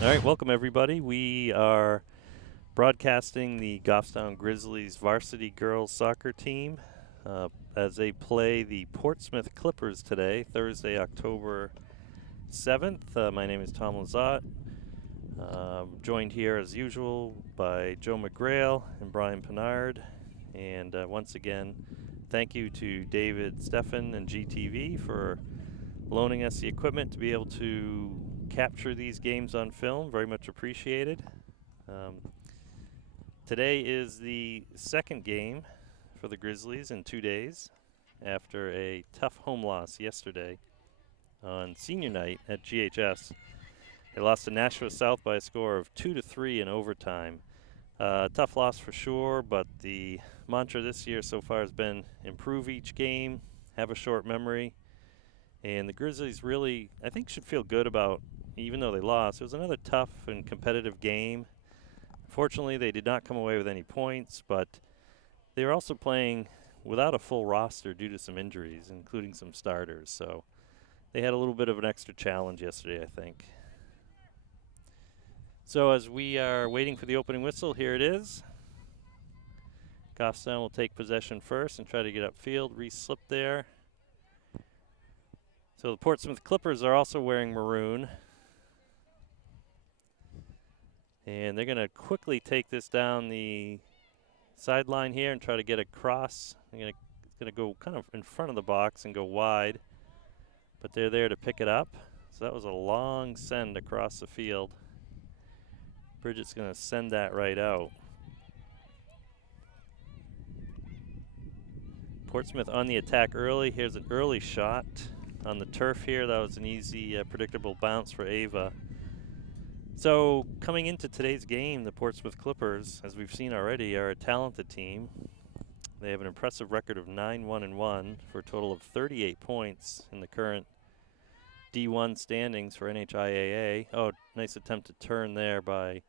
All right, welcome everybody. We are broadcasting the Goffstown Grizzlies varsity girls soccer team as they play the Portsmouth Clippers today, Thursday, October 7th. My name is Tom Lazat. Joined here as usual by Joe McGrail and Brian Pinard. And once again, thank you to David Steffen and GTV for loaning us the equipment to be able to capture these games on film. Very much appreciated. Today is the second game for the Grizzlies in 2 days after a tough home loss yesterday on senior night at GHS. They lost to Nashua South by a score of 2-3 in overtime. Tough loss for sure, but the mantra this year so far has been improve each game, have a short memory, and the Grizzlies really, I think, should feel good about, even though they lost, it was another tough and competitive game. Fortunately, they did not come away with any points, but they were also playing without a full roster due to some injuries, including some starters. So they had a little bit of an extra challenge yesterday, I think. So as we are waiting for the opening whistle, here it is. Goffstown will take possession first and try to get upfield. Reese slipped there. So the Portsmouth Clippers are also wearing maroon. And they're going to quickly take this down the sideline here and try to get across. It's going to go kind of in front of the box and go wide. But they're there to pick it up. So that was a long send across the field. Bridget's going to send that right out. Portsmouth on the attack early. Here's an early shot on the turf here. That was an easy, predictable bounce for Ava. So coming into today's game, the Portsmouth Clippers, as we've seen already, are a talented team. They have an impressive record of 9-1-1 for a total of 38 points in the current D1 standings for NHIAA. Oh, nice attempt to turn there by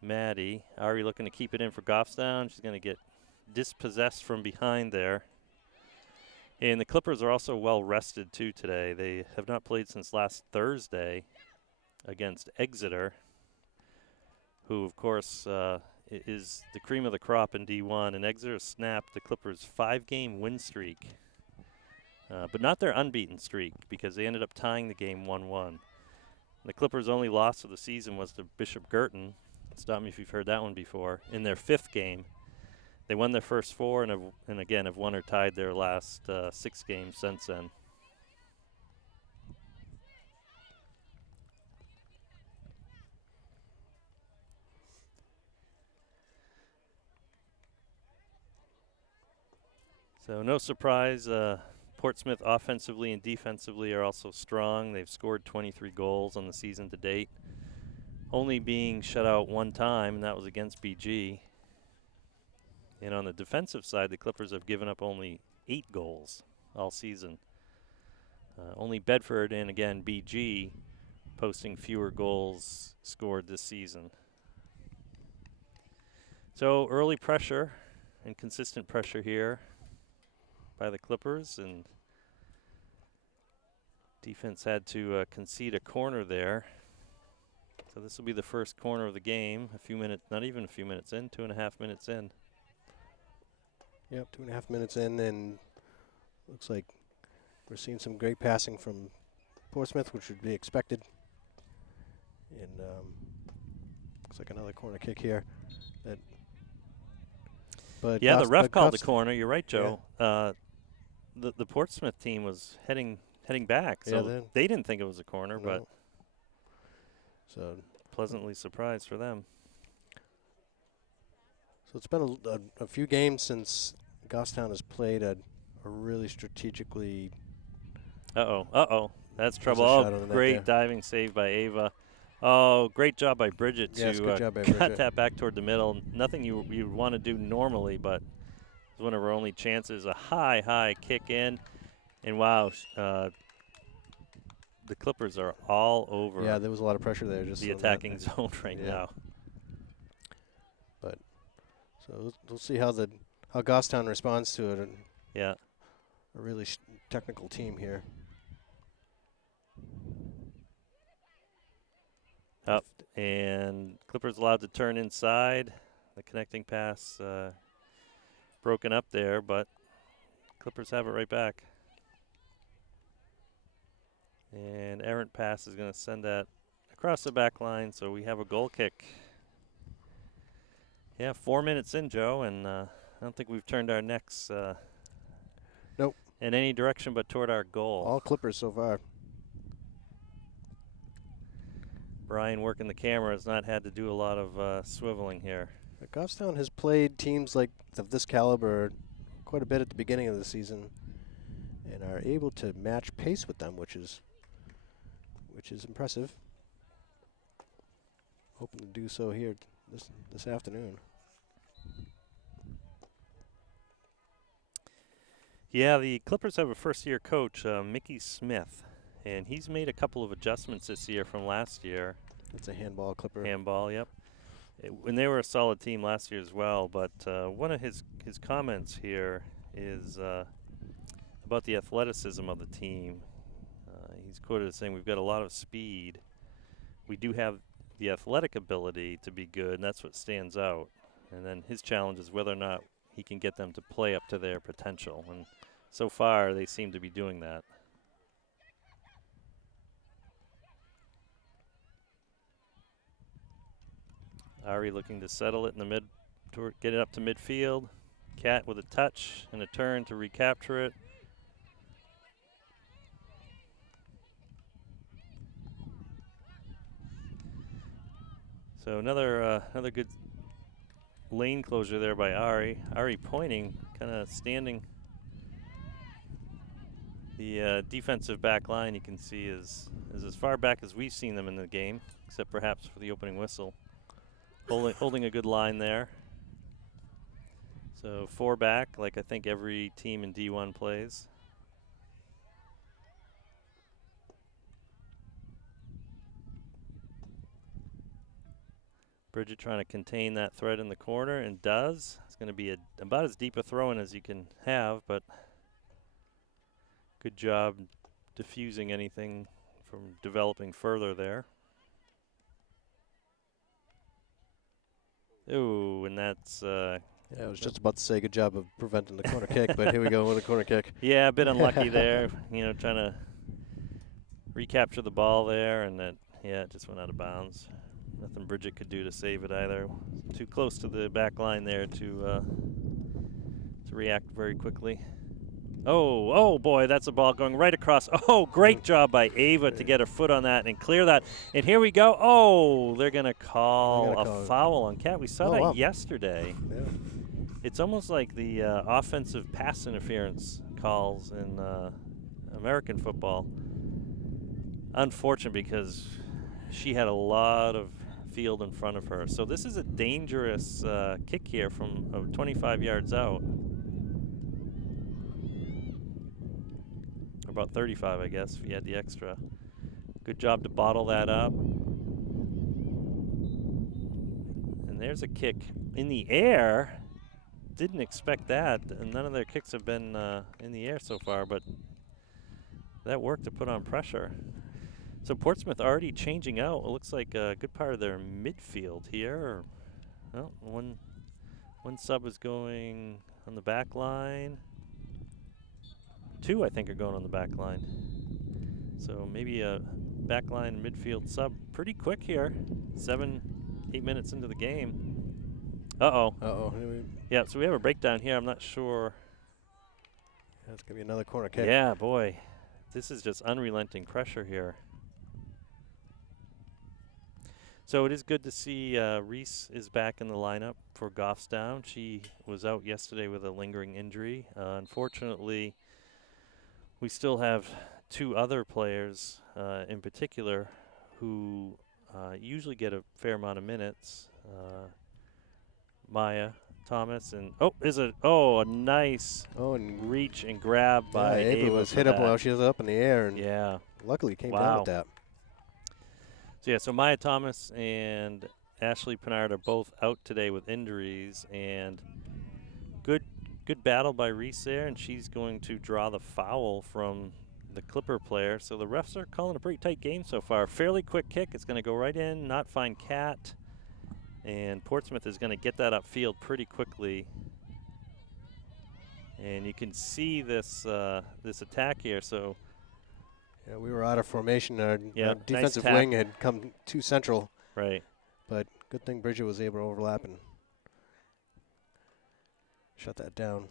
Maddie. Ari looking to keep it in for Goffstown. She's going to get dispossessed from behind there. And the Clippers are also well rested too today. They have not played since last Thursday against Exeter, who of course is the cream of the crop in D1. And Exeter snapped the Clippers' 5-game win streak, but not their unbeaten streak, because they ended up tying the game 1-1. The Clippers' only loss of the season was to Bishop Girton. Stop me if you've heard that one before. In their 5th game, they won their first 4 and again have won or tied their last 6 games since then. So no surprise, Portsmouth offensively and defensively are also strong. They've scored 23 goals on the season to date, only being shut out 1 time, and that was against BG. And on the defensive side, the Clippers have given up only 8 goals all season. Only Bedford and, again, BG posting fewer goals scored this season. So early pressure and consistent pressure here by the Clippers, and defense had to concede a corner there. So this will be the first corner of the game. A few minutes, not even a few minutes in, 2.5 minutes in. Yep, 2.5 minutes in, and looks like we're seeing some great passing from Portsmouth, which would be expected. And looks like another corner kick here. But yeah, the ref called the corner. You're right, Joe. Yeah. The Portsmouth team was heading back, so they didn't think it was a corner, no. But so pleasantly surprised for them. So it's been a few games since Goffstown has played a really strategically. That's trouble. Oh, great diving save by Ava. Oh, great job by Bridget to cut that back toward the middle. Nothing you would want to do normally, but it's one of her only chances. A high kick in, and wow, the Clippers are all over. Yeah, there was a lot of pressure there. Just the attacking zone right now. But so we'll see how Goffstown responds to it. And yeah, a really technical team here. Up, and Clippers allowed to turn inside. The connecting pass broken up there, but Clippers have it right back. And errant pass is going to send that across the back line, so we have a goal kick. Yeah, 4 minutes in, Joe, and I don't think we've turned our necks Nope. in any direction but toward our goal. All Clippers so far. Brian working the camera has not had to do a lot of swiveling here. Goffstown has played teams like of this caliber quite a bit at the beginning of the season and are able to match pace with them, which is impressive. Hoping to do so here this afternoon. Yeah, the Clippers have a first-year coach, Mickey Smith, and he's made a couple of adjustments this year from last year. That's a handball Clipper. Handball, yep. And they were a solid team last year as well, but one of his comments here is about the athleticism of the team. He's quoted as saying, "We've got a lot of speed. We do have the athletic ability to be good, and that's what stands out. And then his challenge is whether or not he can get them to play up to their potential. And so far, they seem to be doing that." Ari looking to settle it in the mid, to get it up to midfield. Cat with a touch and a turn to recapture it. So another good lane closure there by Ari. Ari pointing, kind of standing. The defensive back line you can see is as far back as we've seen them in the game, except perhaps for the opening whistle. Holding a good line there. So 4 back, like I think every team in D1 plays. Bridget trying to contain that threat in the corner, and does. It's going to be about as deep a throw-in as you can have, but good job diffusing anything from developing further there. Ooh, and that's... yeah, I was just about to say good job of preventing the corner kick, but here we go with a corner kick. Yeah, a bit unlucky there. You know, trying to recapture the ball there, and that, yeah, it just went out of bounds. Nothing Bridget could do to save it either. Too close to the back line there to react very quickly. Oh boy, that's a ball going right across. Oh, great job by Ava to get her foot on that and clear that. And here we go. Oh, they're going to call a foul on Cat. We saw that yesterday. Yeah. It's almost like the offensive pass interference calls in American football. Unfortunate because she had a lot of field in front of her. So this is a dangerous kick here from 25 yards out. About 35, I guess, if you had the extra. Good job to bottle that up. And there's a kick in the air. Didn't expect that. And none of their kicks have been in the air so far, but that worked to put on pressure. So Portsmouth already changing out. It looks like a good part of their midfield here. Well, one sub is going on the back line. 2, I think, are going on the back line. So maybe a back line midfield sub pretty quick here. 7-8 minutes into the game. Uh-oh. Uh-oh. Yeah, so we have a breakdown here. I'm not sure. That's going to be another corner kick. Yeah, boy. This is just unrelenting pressure here. So it is good to see Reese is back in the lineup for Goffstown. She was out yesterday with a lingering injury. Unfortunately, we still have 2 other players in particular who usually get a fair amount of minutes. Maya Thomas and a nice reach and grab by Ava was hit up while she was up in the air, and yeah, luckily came down with that. So yeah, so Maya Thomas and Ashley Pennard are both out today with injuries, and good battle by Reese there, and she's going to draw the foul from the Clipper player. So the refs are calling a pretty tight game so far. Fairly quick kick. It's going to go right in, not find Cat. And Portsmouth is going to get that upfield pretty quickly. And you can see this this attack here. So yeah, we were out of formation. Our yeah, defensive nice wing had come too central. Right. But good thing Bridget was able to overlap and shut that down.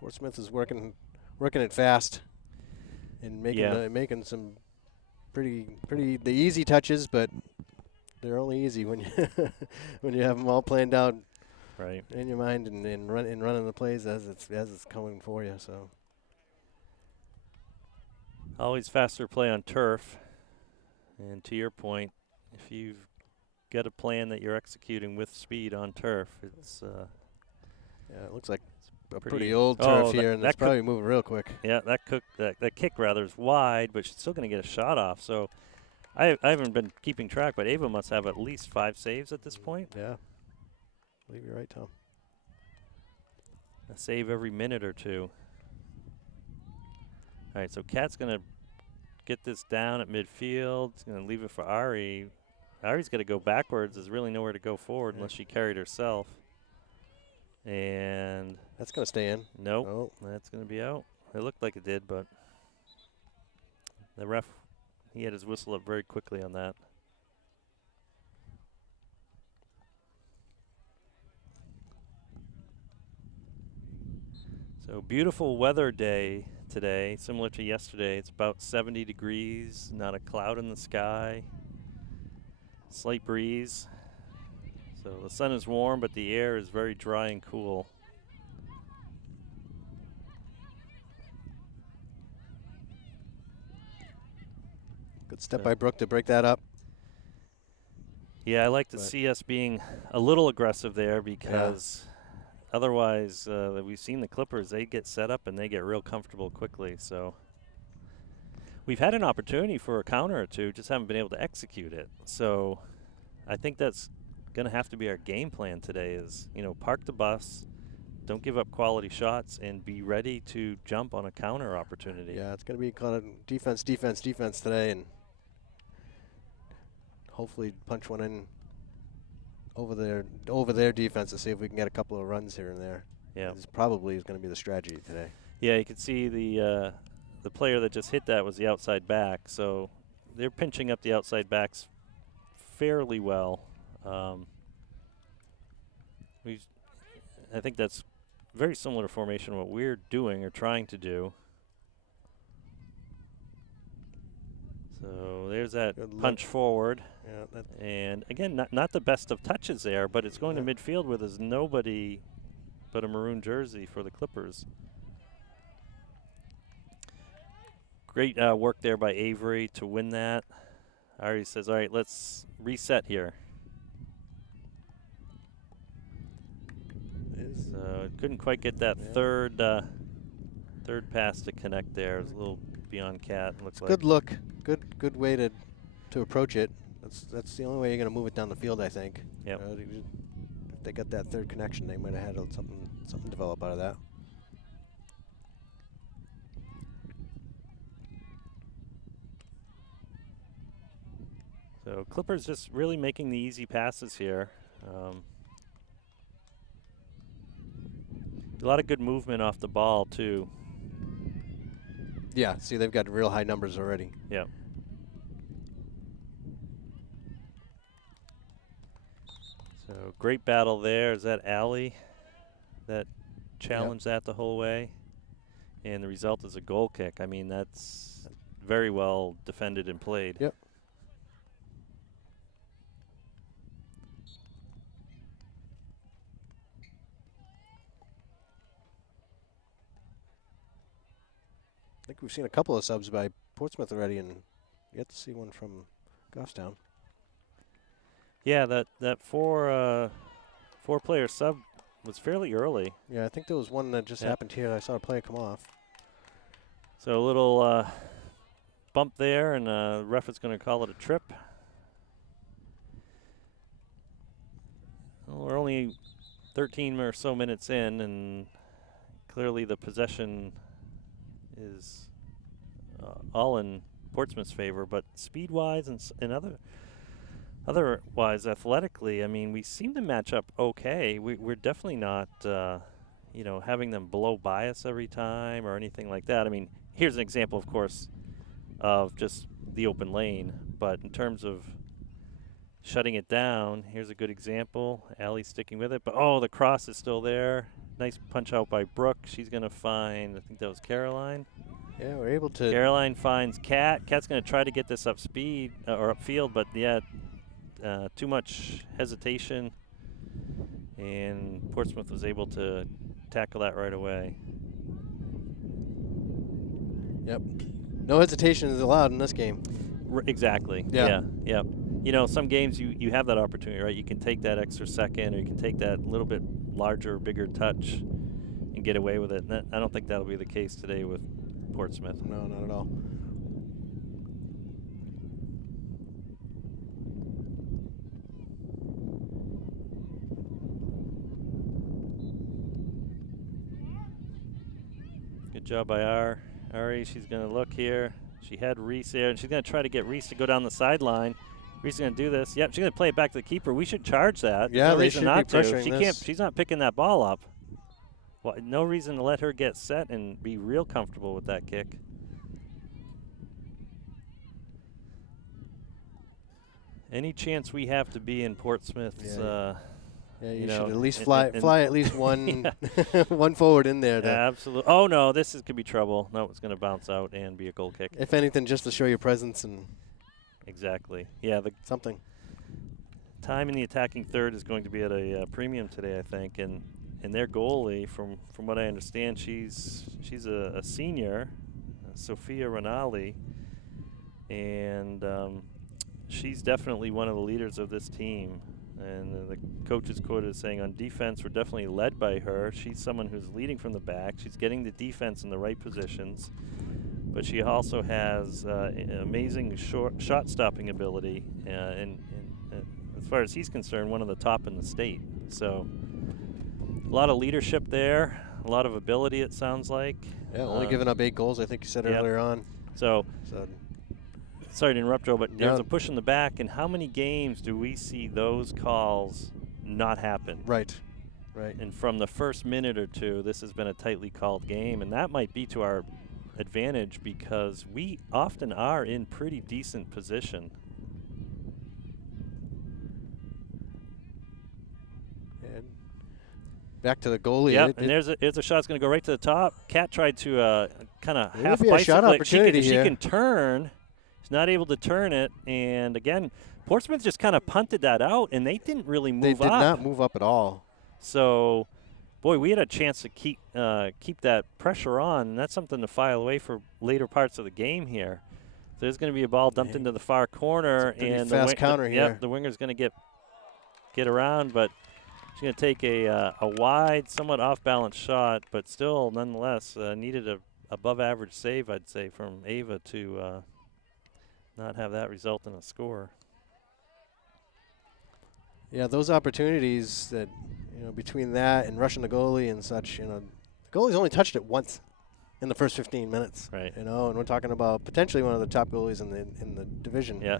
Portsmouth is working it fast and making some pretty the easy touches, but they're only easy when you when you have them all planned out Right. in your mind and running the plays as it's coming for you. So Always faster play on turf. And to your point, if you've got a plan that you're executing with speed on turf, it's yeah, it looks like a pretty pretty old turf here, and that it's probably moving real quick. yeah, that kick rather is wide, but she's still going to get a shot off. So I haven't been keeping track, but Ava must have at least 5 saves at this point. Yeah, I believe you're right, Tom. A save every minute or two. All right, so Kat's going to get this down at midfield. He's going to leave it for Ari. Ari's got to go backwards. There's really nowhere to go forward unless she carried herself. And that's going to stay in. Nope, that's going to be out. It looked like it did, but the ref, he had his whistle up very quickly on that. So beautiful weather day today, similar to yesterday. It's about 70 degrees, not a cloud in the sky, slight breeze. So the sun is warm, but the air is very dry and cool. Good step by Brooke to break that up. Yeah, I like to see us being a little aggressive there because otherwise we've seen the Clippers, they get set up and they get real comfortable quickly. So we've had an opportunity for a counter or two, just haven't been able to execute it. So I think that's going to have to be our game plan today is, you know, park the bus, don't give up quality shots, and be ready to jump on a counter opportunity. Yeah, it's going to be kind of defense today, and hopefully punch one in over their defense to see if we can get a couple of runs here and there. Yeah, this probably is going to be the strategy today. Yeah, you can see the player that just hit that was the outside back, so they're pinching up the outside backs fairly well. I think that's very similar to formation what we're doing or trying to do. So there's that punch forward. Yeah, and again, not the best of touches there, but it's going to midfield where there's nobody but a maroon jersey for the Clippers. Great work there by Avery to win that. Ari says, all right, let's reset here. So couldn't quite get that third pass to connect there. It was a little beyond Cat. Looks like good look, good way to approach it. That's the only way you're going to move it down the field, I think. Yep. If they got that third connection, they might have had something develop out of that. So Clippers just really making the easy passes here. A lot of good movement off the ball, too. Yeah, see, they've got real high numbers already. Yeah. So great battle there. Is that Allie that challenged that the whole way? And the result is a goal kick. I mean, that's very well defended and played. Yep. I think we've seen a couple of subs by Portsmouth already, and yet to see one from Goffstown. Yeah, that four-player sub was fairly early. Yeah, I think there was one that just happened here. I saw a player come off. So a little bump there, and ref is going to call it a trip. Well, we're only 13 or so minutes in, and clearly the possession is all in Portsmouth's favor. But speed-wise and otherwise athletically, I mean, we seem to match up okay. We're definitely not, having them blow by us every time or anything like that. I mean, here's an example, of course, of just the open lane. But in terms of shutting it down, here's a good example. Allie's sticking with it. But, the cross is still there. Nice punch out by Brooke. She's going to find, I think that was Caroline. Yeah, we're able to. Caroline finds Kat. Kat's going to try to get this up speed or upfield, but, too much hesitation. And Portsmouth was able to tackle that right away. Yep. No hesitation is allowed in this game. Exactly. Yeah. Yep. Some games you have that opportunity, right? You can take that extra second, or you can take that little bit larger, bigger touch and get away with it. And I don't think that'll be the case today with Portsmouth. No, not at all. Good job by Ari. She's going to look here. She had Reese there, and she's going to try to get Reese to go down the sideline. Reese is going to do this. Yep, she's going to play it back to the keeper. We should charge that. Yeah, no they reason should not be to. pressuring She this. can't. She's not picking that ball up. Well, no reason to let her get set and be real comfortable with that kick. Any chance we have to be in Portsmouth's? Yeah, you should at least fly at least one one forward in there. Absolutely. Oh no, could be trouble. No, it's going to bounce out and be a goal kick. If anything, just to show your presence and. Exactly. Yeah, something. Time in the attacking third is going to be at a premium today, I think, and their goalie, from what I understand, she's a senior, Sophia Rinaldi, and she's definitely one of the leaders of this team. And the coach is quoted as saying, on defense, we're definitely led by her. She's someone who's leading from the back. She's getting the defense in the right positions. But she also has amazing shot-stopping ability. And as far as he's concerned, one of the top in the state. So a lot of leadership there, a lot of ability, it sounds like. Yeah, only giving up 8 goals, I think you said earlier on. So sorry to interrupt, Joe, but there's a push in the back, and how many games do we see those calls not happen? Right. And from the first minute or two, this has been a tightly called game, and that might be to our advantage because we often are in pretty decent position. And back to the goalie. Yep, and there's a shot that's going to go right to the top. Kat tried to kind of half bicycle. Shot opportunity she can turn. She's not able to turn it, and again, Portsmouth just kind of punted that out, and they didn't really move up. They did not move up at all. So, boy, we had a chance to keep that pressure on, and that's something to file away for later parts of the game here. So there's going to be a ball dumped into the far corner, and fast counter here. Yep, the winger's going to get around, but she's going to take a wide, somewhat off-balance shot, but still, nonetheless, needed a above-average save, I'd say, from Ava to not have that result in a score. Yeah, those opportunities that, between that and rushing the goalie and such, the goalie's only touched it once in the first 15 minutes. Right. And we're talking about potentially one of the top goalies in the division. Yeah.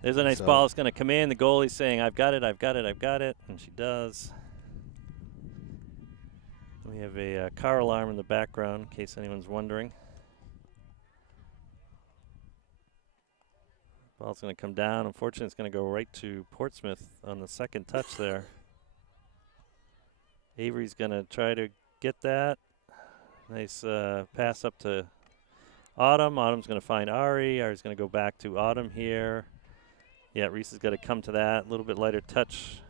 There's a nice ball that's going to come in. The goalie's saying, I've got it, and she does. We have a car alarm in the background in case anyone's wondering. Ball's going to come down. Unfortunately, it's going to go right to Portsmouth on the second touch there. Avery's going to try to get that. Nice pass up to Autumn. Autumn's going to find Ari. Ari's going to go back to Autumn here. Yeah, Reese has got to come to that. A little bit lighter touch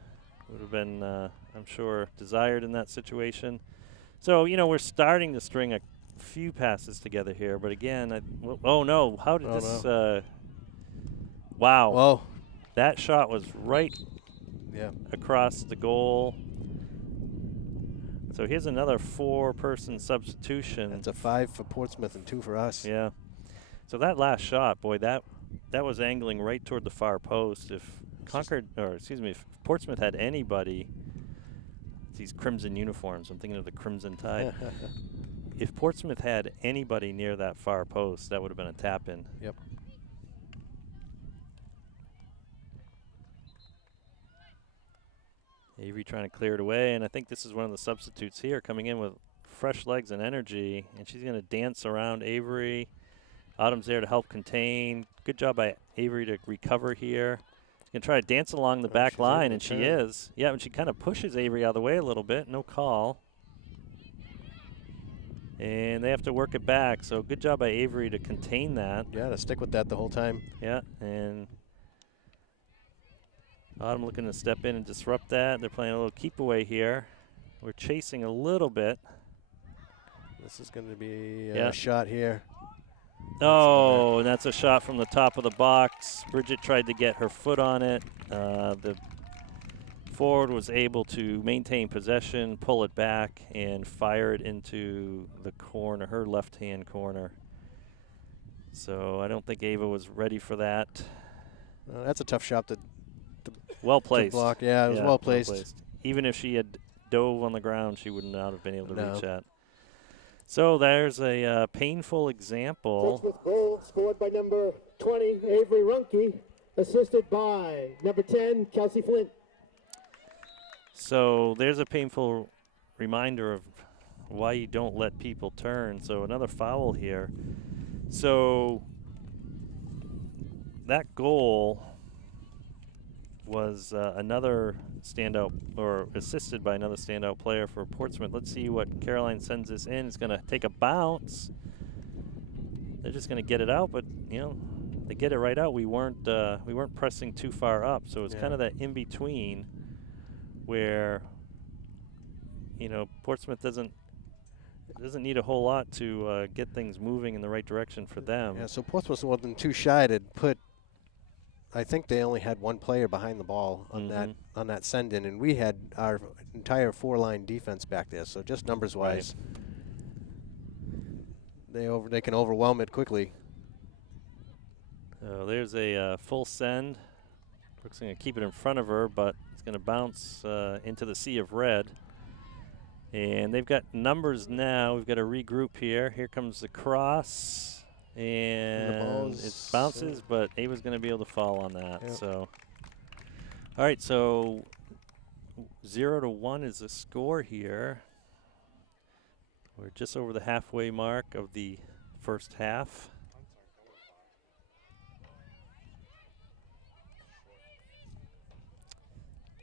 would have been, I'm sure, desired in that situation. So, we're starting to string a few passes together here. But again, oh, no. How did this wow. Whoa. That shot was right across the goal. So here's another 4-person substitution. That's a 5 for Portsmouth and 2 for us. Yeah. So that last shot, boy, that was angling right toward the far post. If Portsmouth had anybody these crimson uniforms. I'm thinking of the Crimson Tide. If Portsmouth had anybody near that far post, that would have been a tap-in. Yep. Avery trying to clear it away, and I think this is one of the substitutes here coming in with fresh legs and energy, and she's going to dance around Avery. Autumn's there to help contain. Good job by Avery to recover here. She's going to try to dance along the back line, and she is. Yeah, and she kind of pushes Avery out of the way a little bit. No call. And they have to work it back, so good job by Avery to contain that. Yeah, to stick with that the whole time. Yeah, and Autumn looking to step in and disrupt that. They're playing a little keep away here. We're chasing a little bit. This is going to be a shot here. Oh, and that's a shot from the top of the box. Bridget tried to get her foot on it. The forward was able to maintain possession, pull it back, and fire it into the corner, her left-hand corner. So I don't think Ava was ready for that. That's a tough shot to well placed. Block. Yeah, it was well placed. Even if she had dove on the ground, she would not have been able to reach that. So there's a painful example. Portsmouth goal scored by number 20, Avery Runke, assisted by number 10, Kelsey Flint. So there's a painful reminder of why you don't let people turn. So another foul here. So that goal was another standout, or assisted by another standout player for Portsmouth. Let's see what Caroline sends this in. It's going to take a bounce. They're just going to get it out, but you know, they get it right out. We weren't pressing too far up, so it's kind of that in between where, you know, Portsmouth doesn't need a whole lot to get things moving in the right direction for them. Yeah, so Portsmouth wasn't too shy to put. I think they only had one player behind the ball on that send in, and we had our entire four-line defense back there. So just numbers wise, they can overwhelm it quickly. So there's a full send. Brooks going to keep it in front of her, but it's going to bounce into the sea of red. And they've got numbers now. We've got to regroup here. Here comes the cross. And it bounces, but Ava's going to be able to fall on that. Yep. So, all right, so 0-1 is the score here. We're just over the halfway mark of the first half.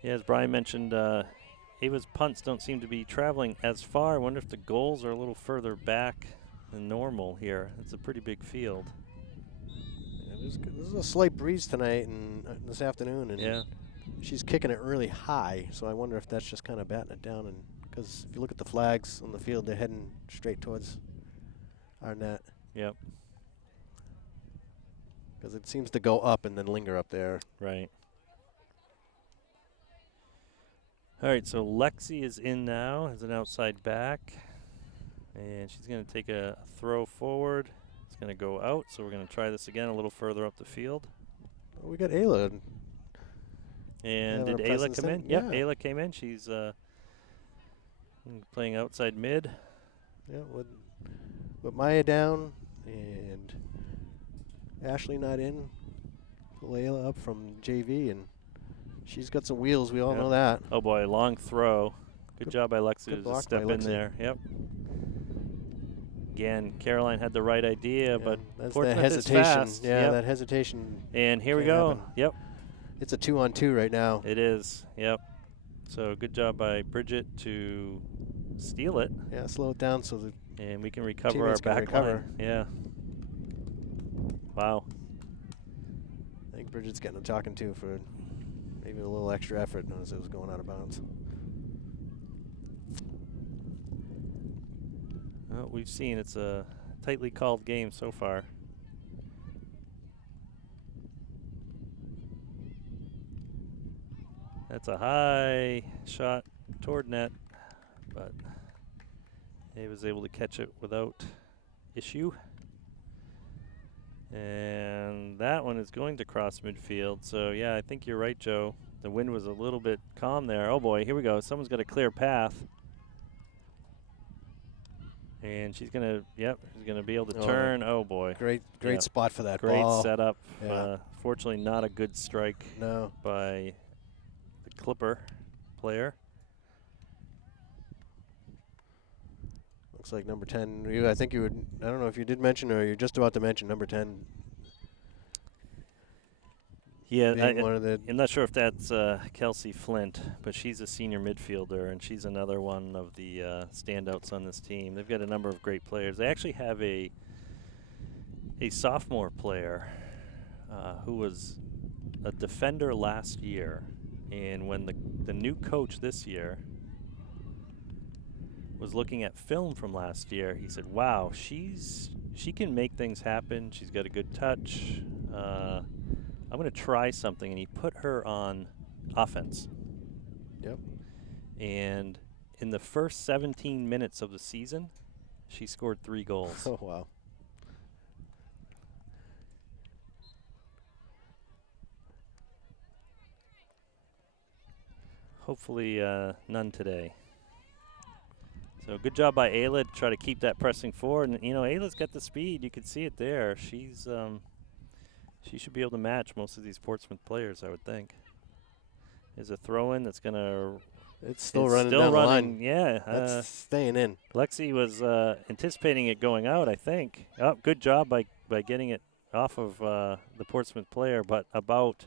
Yeah, as Brian mentioned, Ava's punts don't seem to be traveling as far. I wonder if the goals are a little further back than normal here. It's a pretty big field. Yeah, there's a slight breeze tonight and this afternoon, and she's kicking it really high. So I wonder if that's just kind of batting it down. And because if you look at the flags on the field, they're heading straight towards our net. Yep. Because it seems to go up and then linger up there. Right. All right, so Lexi is in now as an outside back. And she's going to take a throw forward. It's going to go out, so we're going to try this again a little further up the field. Well, we got Ayla. And did Ayla come in? Yep, Ayla came in. She's playing outside mid. Yeah, with Maya down and Ashley not in. Pull Ayla up from JV, and she's got some wheels. We all know that. Oh, boy, long throw. Good job by Lexi to step in there. Yep. Again, Caroline had the right idea, but that's Portsmouth that hesitation. is fast. That hesitation. And here we go. Happen. Yep. It's a 2-on-2 right now. It is. Yep. So good job by Bridget to steal it. Yeah, slow it down so that and we can recover our back line. Yeah. Wow. I think Bridget's getting a talking to for maybe a little extra effort as it was going out of bounds. Well, we've seen it's a tightly called game so far. That's a high shot toward net, but he was able to catch it without issue. And that one is going to cross midfield. So, yeah, I think you're right, Joe. the wind was a little bit calm there. Oh boy, here we go. Someone's got a clear path. And she's gonna, she's gonna be able to turn. Oh boy. Great Yep. spot for that Great ball. setup. Yeah. Fortunately not a good strike by the Clipper player. Looks like number 10. I think you would. I don't know if you did mention or you're just about to mention number 10. Yeah, I'm not sure if that's Kelsey Flint, but she's a senior midfielder, and she's another one of the standouts on this team. They've got a number of great players. They actually have a sophomore player who was a defender last year, and when the new coach this year was looking at film from last year, he said, "Wow, she can make things happen. She's got a good touch. I'm going to try something," and he put her on offense. Yep. And in the first 17 minutes of the season, she scored 3 goals. Oh, wow. Hopefully none today. So good job by Ayla to try to keep that pressing forward. And, Ayla's got the speed. You can see it there. She's she should be able to match most of these Portsmouth players, I would think. There's a throw-in that's going to... It's still running down the line. Yeah. That's staying in. Lexi was anticipating it going out, I think. Oh, good job by getting it off of the Portsmouth player, but about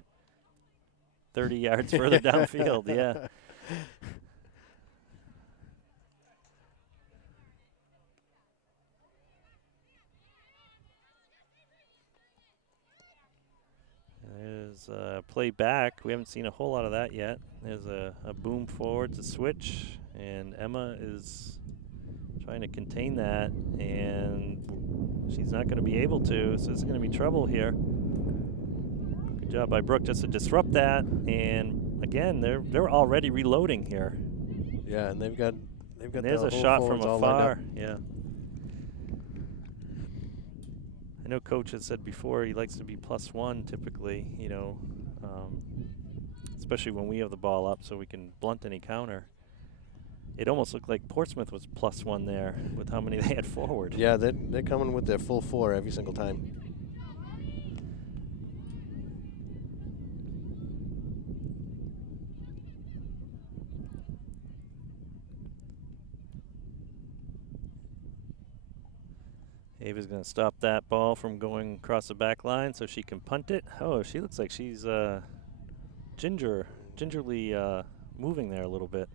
30 yards further downfield, yeah. There's play back. We haven't seen a whole lot of that yet. There's a boom forward to switch, and Emma is trying to contain that, and she's not going to be able to, so this is going to be trouble here. Good job by Brooke just to disrupt that, and again, they're already reloading here. Yeah, and they've got there's a shot from afar. Yeah. I know Coach has said before he likes to be +1 typically, especially when we have the ball up so we can blunt any counter. It almost looked like Portsmouth was +1 there with how many they had forward. Yeah, they're coming with their full 4 every single time. Ava's going to stop that ball from going across the back line so she can punt it. Oh, she looks like she's gingerly moving there a little bit.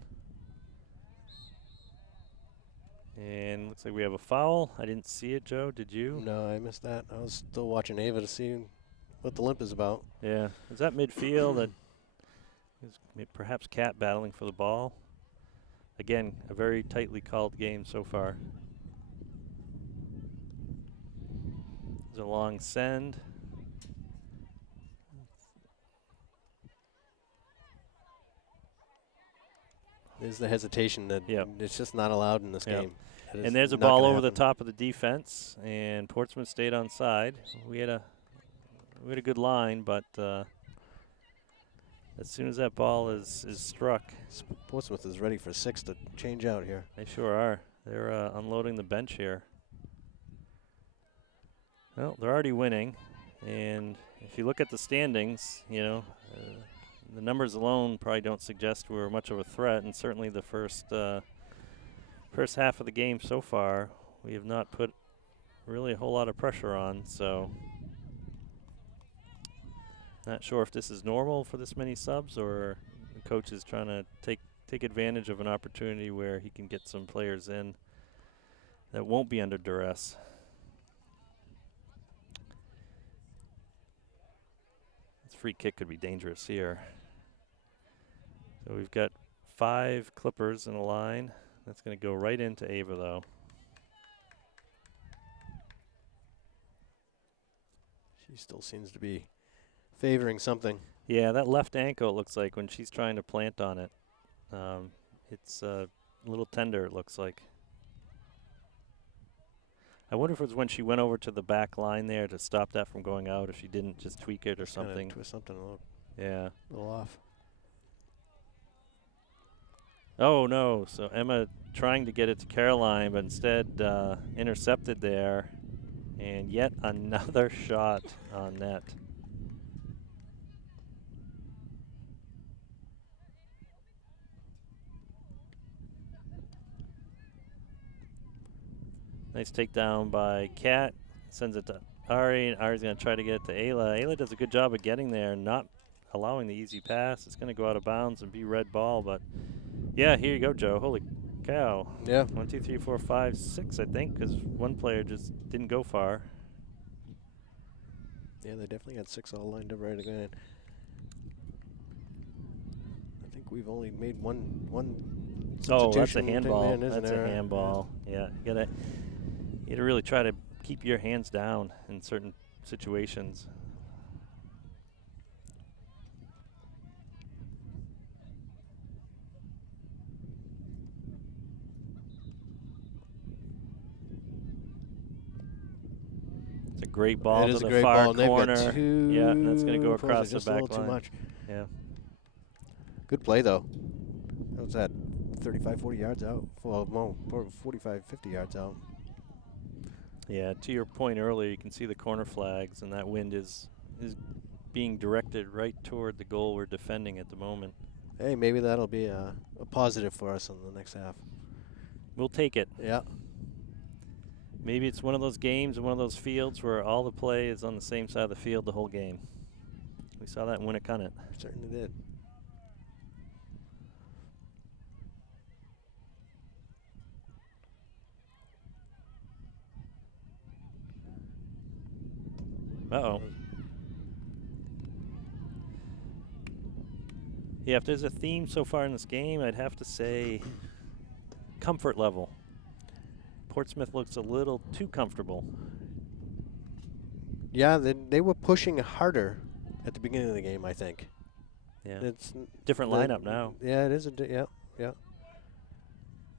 And looks like we have a foul. I didn't see it, Joe. Did you? No, I missed that. I was still watching Ava to see what the limp is about. Yeah. Is that midfield? That is perhaps Cat battling for the ball. Again, a very tightly called game so far. There's a long send. There's the hesitation that it's just not allowed in this game. And there's a ball over the top of the defense, and Portsmouth stayed on side. We had a good line, but as soon as that ball is struck, Portsmouth is ready for 6 to change out here. They sure are. They're unloading the bench here. Well, they're already winning, and if you look at the standings, the numbers alone probably don't suggest we're much of a threat, and certainly the first half of the game so far, we have not put really a whole lot of pressure on, so not sure if this is normal for this many subs or the coach is trying to take advantage of an opportunity where he can get some players in that won't be under duress. Free kick could be dangerous here. So we've got 5 Clippers in a line. That's going to go right into Ava, though. She still seems to be favoring something. Yeah, that left ankle, it looks like, when she's trying to plant on it. It's a little tender, it looks like. I wonder if it was when she went over to the back line there to stop that from going out, if she didn't just tweak it or something. Twist something a little, yeah. a little off. Oh, no. So Emma trying to get it to Caroline, but instead intercepted there. And yet another shot on net. Nice takedown by Kat. Sends it to Ari, and Ari's going to try to get it to Ayla. Ayla does a good job of getting there, not allowing the easy pass. It's going to go out of bounds and be red ball, but yeah, here you go, Joe. Holy cow. Yeah. 1, 2, 3, 4, 5, 6, I think, because one player just didn't go far. Yeah, they definitely got 6 all lined up right again. I think we've only made one Oh, that's a substitution handball. thing in, isn't That's there? a handball. Yeah, you gotta really try to keep your hands down in certain situations. It's a great ball It to is a the great far ball. And they've corner. got 2 Yeah, and that's going to go opposers, across the just a back little too line. much. Yeah. Good play, though. That was at 35, 40 yards out. Well, more 45, 50 yards out. Yeah, to your point earlier, you can see the corner flags, and that wind is being directed right toward the goal we're defending at the moment. Hey, maybe that'll be a positive for us in the next half. We'll take it. Yeah. Maybe it's one of those games, one of those fields where all the play is on the same side of the field the whole game. We saw that in Winnicott. Certainly did. Uh-oh. Yeah, if there's a theme so far in this game, I'd have to say comfort level. Portsmouth looks a little too comfortable. Yeah, they were pushing harder at the beginning of the game, I think. Yeah. It's different lineup now. Yeah, it is. Yeah.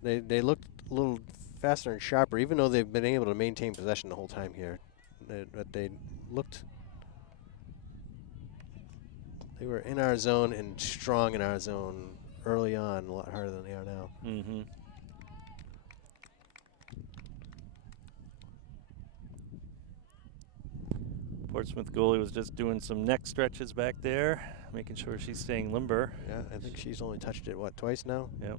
They looked a little faster and sharper, even though they've been able to maintain possession the whole time here. They looked. They were in our zone and strong in our zone early on, a lot harder than they are now. Mm-hmm. Portsmouth goalie was just doing some neck stretches back there, making sure she's staying limber. Yeah, I think she's only touched it, what, twice now? Yep.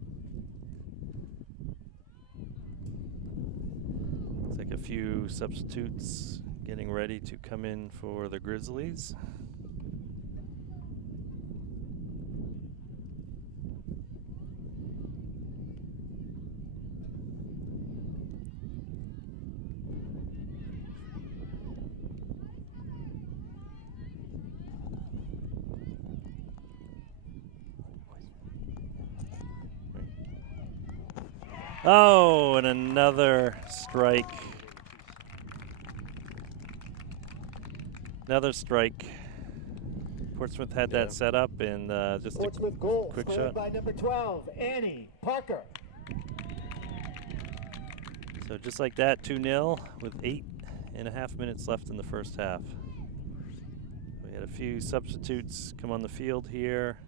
Looks like a few substitutes getting ready to come in for the Grizzlies. Oh, and another strike. Another strike. Portsmouth had that set up, and just Portsmouth a goal quick scored shot. by number 12, Annie Parker. So just like that, 2-0 with 8.5 minutes left in the first half. We had a few substitutes come on the field here.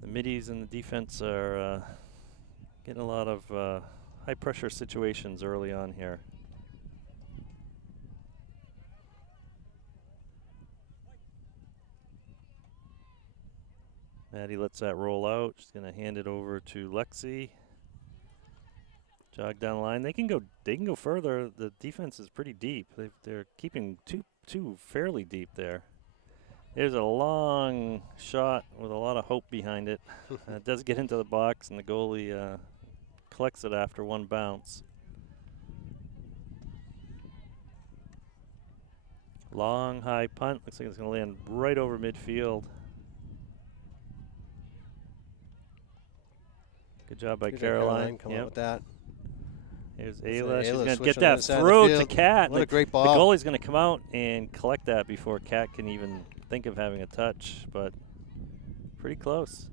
The middies and the defense are getting a lot of high-pressure situations early on here. Maddie lets that roll out. She's going to hand it over to Lexi. Jog down the line. They can go further. The defense is pretty deep. They're keeping two fairly deep there. There's a long shot with a lot of hope behind it. It does get into the box, and the goalie collects it after one bounce. Long, high punt. Looks like it's going to land right over midfield. Good job by Caroline. Coming up with that. Here's Ayla. She's going to get switching on that the side of the through to field. Kat. What a great The ball. goalie's going to come out and collect that before Kat can even think of having a touch, but pretty close.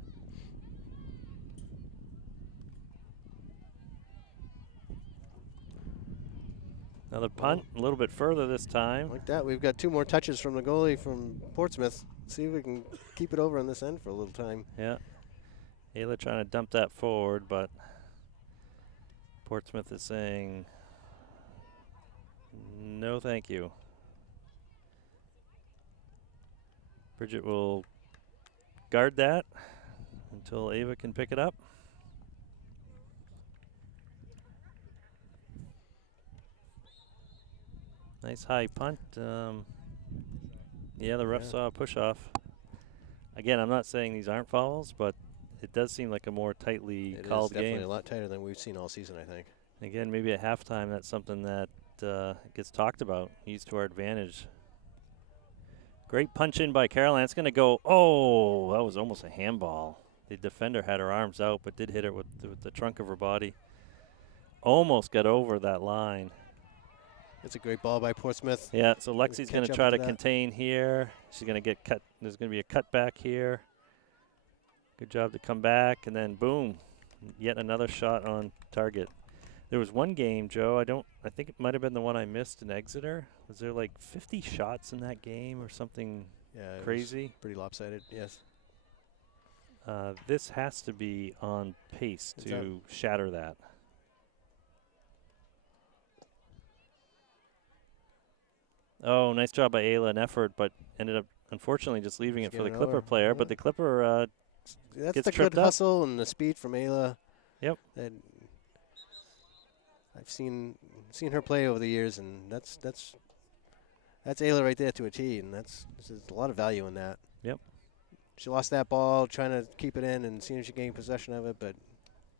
Another punt, a little bit further this time. Like that, we've got 2 more touches from the goalie from Portsmouth. see if we can keep it over on this end for a little time. Yeah. Ayla trying to dump that forward, but Portsmouth is saying, no, thank you. Bridget will guard that until Ava can pick it up. Nice high punt. Yeah, the ref saw a push-off. Again, I'm not saying these aren't fouls, but it does seem like a more tightly called game. Definitely a lot tighter than we've seen all season, I think. Again, maybe at halftime, that's something that gets talked about, used to our advantage. Great punch in by Caroline. It's going to go, oh, that was almost a handball. The defender had her arms out, but did hit her with the trunk of her body. Almost got over that line. It's a great ball by Portsmouth. Yeah, so Lexi's going to try to that. contain here. She's going to get cut. There's going to be a cutback here. Good job to come back, and then boom, yet another shot on target. There was one game, Joe, I think it might have been the one I missed in Exeter. Was there like 50 shots in that game or something crazy? Pretty lopsided, yes. This has to be on pace to shatter that. Oh, nice job by Ayla, an effort, but ended up, unfortunately, just leaving it for the Clipper player. But the Clipper that's gets the tripped good up. Hustle and the speed from Ayla. Yep. That I've seen her play over the years, and that's Ayla right there to a T, and there's a lot of value in that. Yep. She lost that ball, trying to keep it in, and seeing if she gained possession of it, but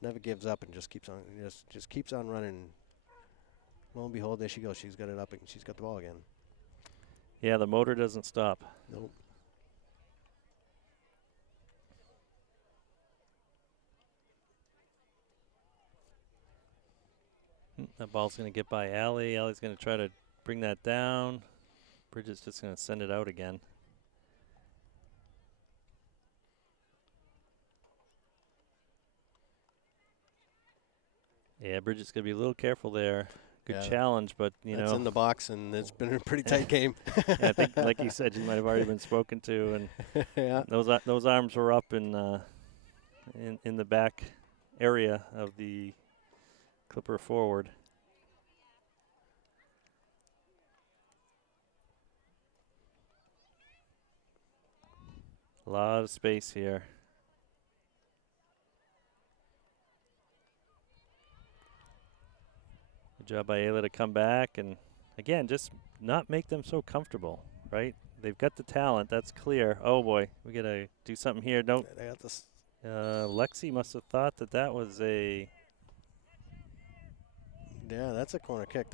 never gives up and just keeps on running. Lo and behold, there she goes. She's got it up, and she's got the ball again. Yeah, the motor doesn't stop. Nope. That ball's going to get by Allie. Allie's going to try to bring that down. Bridget's just going to send it out again. Yeah, Bridget's going to be a little careful there. Good challenge, but, you know. It's in the box, and it's been a pretty tight game. Yeah, I think, like you said, you might have already been spoken to, and yeah. those arms were up in the back area of the Clipper forward. A lot of space here. Good job by Ayla to come back and, again, just not make them so comfortable, right? They've got the talent. That's clear. Oh, boy. We got to do something here. Don't. I got this. Lexi must have thought that was a. Yeah, that's a corner kick.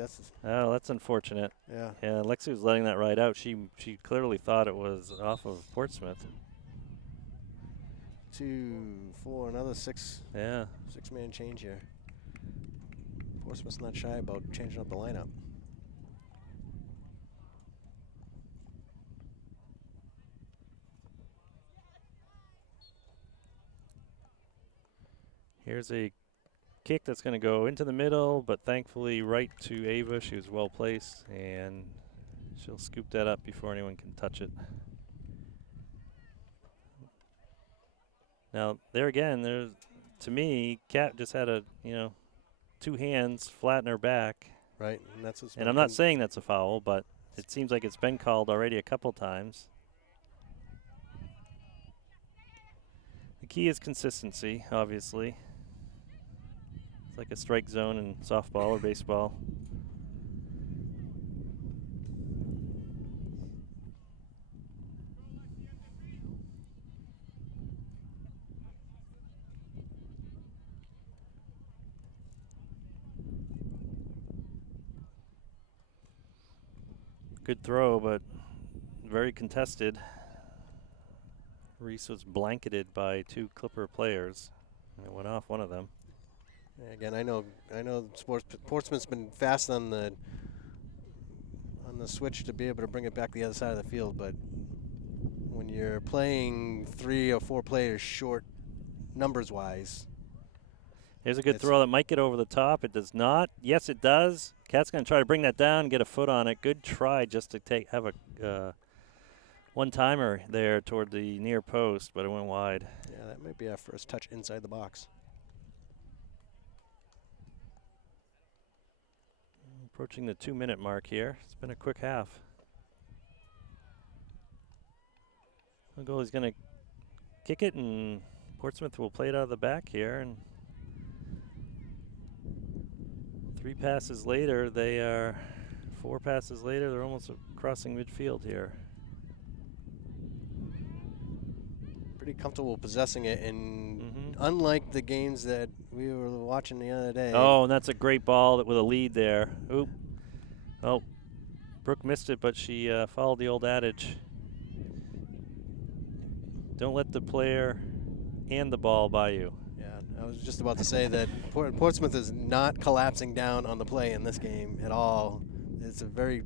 Oh, that's unfortunate. Yeah. Yeah, Lexi was letting that ride out. She clearly thought it was off of Portsmouth. 2, 4, another 6. Yeah. 6-man change here. Portsmouth's not shy about changing up the lineup. Here's a kick that's going to go into the middle, but thankfully right to Ava. She was well placed, and she'll scoop that up before anyone can touch it. Now, there again, to me, Kat just had two hands flat in her back. Right, and I'm not saying that's a foul, but it seems like it's been called already a couple times. The key is consistency, obviously. It's like a strike zone in softball or baseball. Good throw, but very contested. Reese was blanketed by 2 Clipper players. And it went off one of them. Again, I know Portsmouth's been fast on the switch to be able to bring it back the other side of the field, but when you're playing 3 or 4 players short numbers-wise. Here's a good throw that might get over the top. It does not. Yes, it does. Kat's going to try to bring that down, get a foot on it. Good try just to have a one-timer there toward the near post, but it went wide. Yeah, that might be our first touch inside the box. Approaching the 2-minute mark here. It's been a quick half. The goalie's going to kick it, and Portsmouth will play it out of the back here. And 4 passes later, they're almost crossing midfield here. Pretty comfortable possessing it, and unlike the games that we were watching the other day. Oh, and that's a great ball with a lead there. Oop. Oh, Brooke missed it, but she followed the old adage. Don't let the player and the ball by you. Yeah, I was just about to say that Portsmouth is not collapsing down on the play in this game at all. It's a very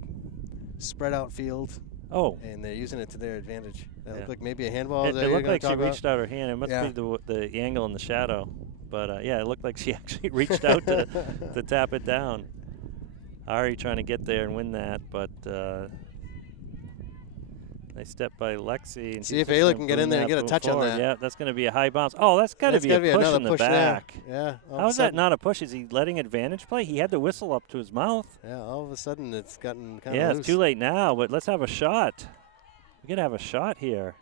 spread out field. Oh. And they're using it to their advantage. That Yeah. looked like maybe a handball. It looked like she reached out her hand. It must be the angle in the shadow. But, yeah, it looked like she actually reached out to tap it down. Ari trying to get there and win that, but nice step by Lexi. And see if Ayla can get in there and get a touch on that. Yeah, that's going to be a high bounce. Oh, that's got to be a push in the back. There. Yeah. How is that not a push? Is he letting advantage play? He had the whistle up to his mouth. Yeah, all of a sudden it's gotten kind of Yeah, loose. it's too late now, but let's have a shot. We got to have a shot here.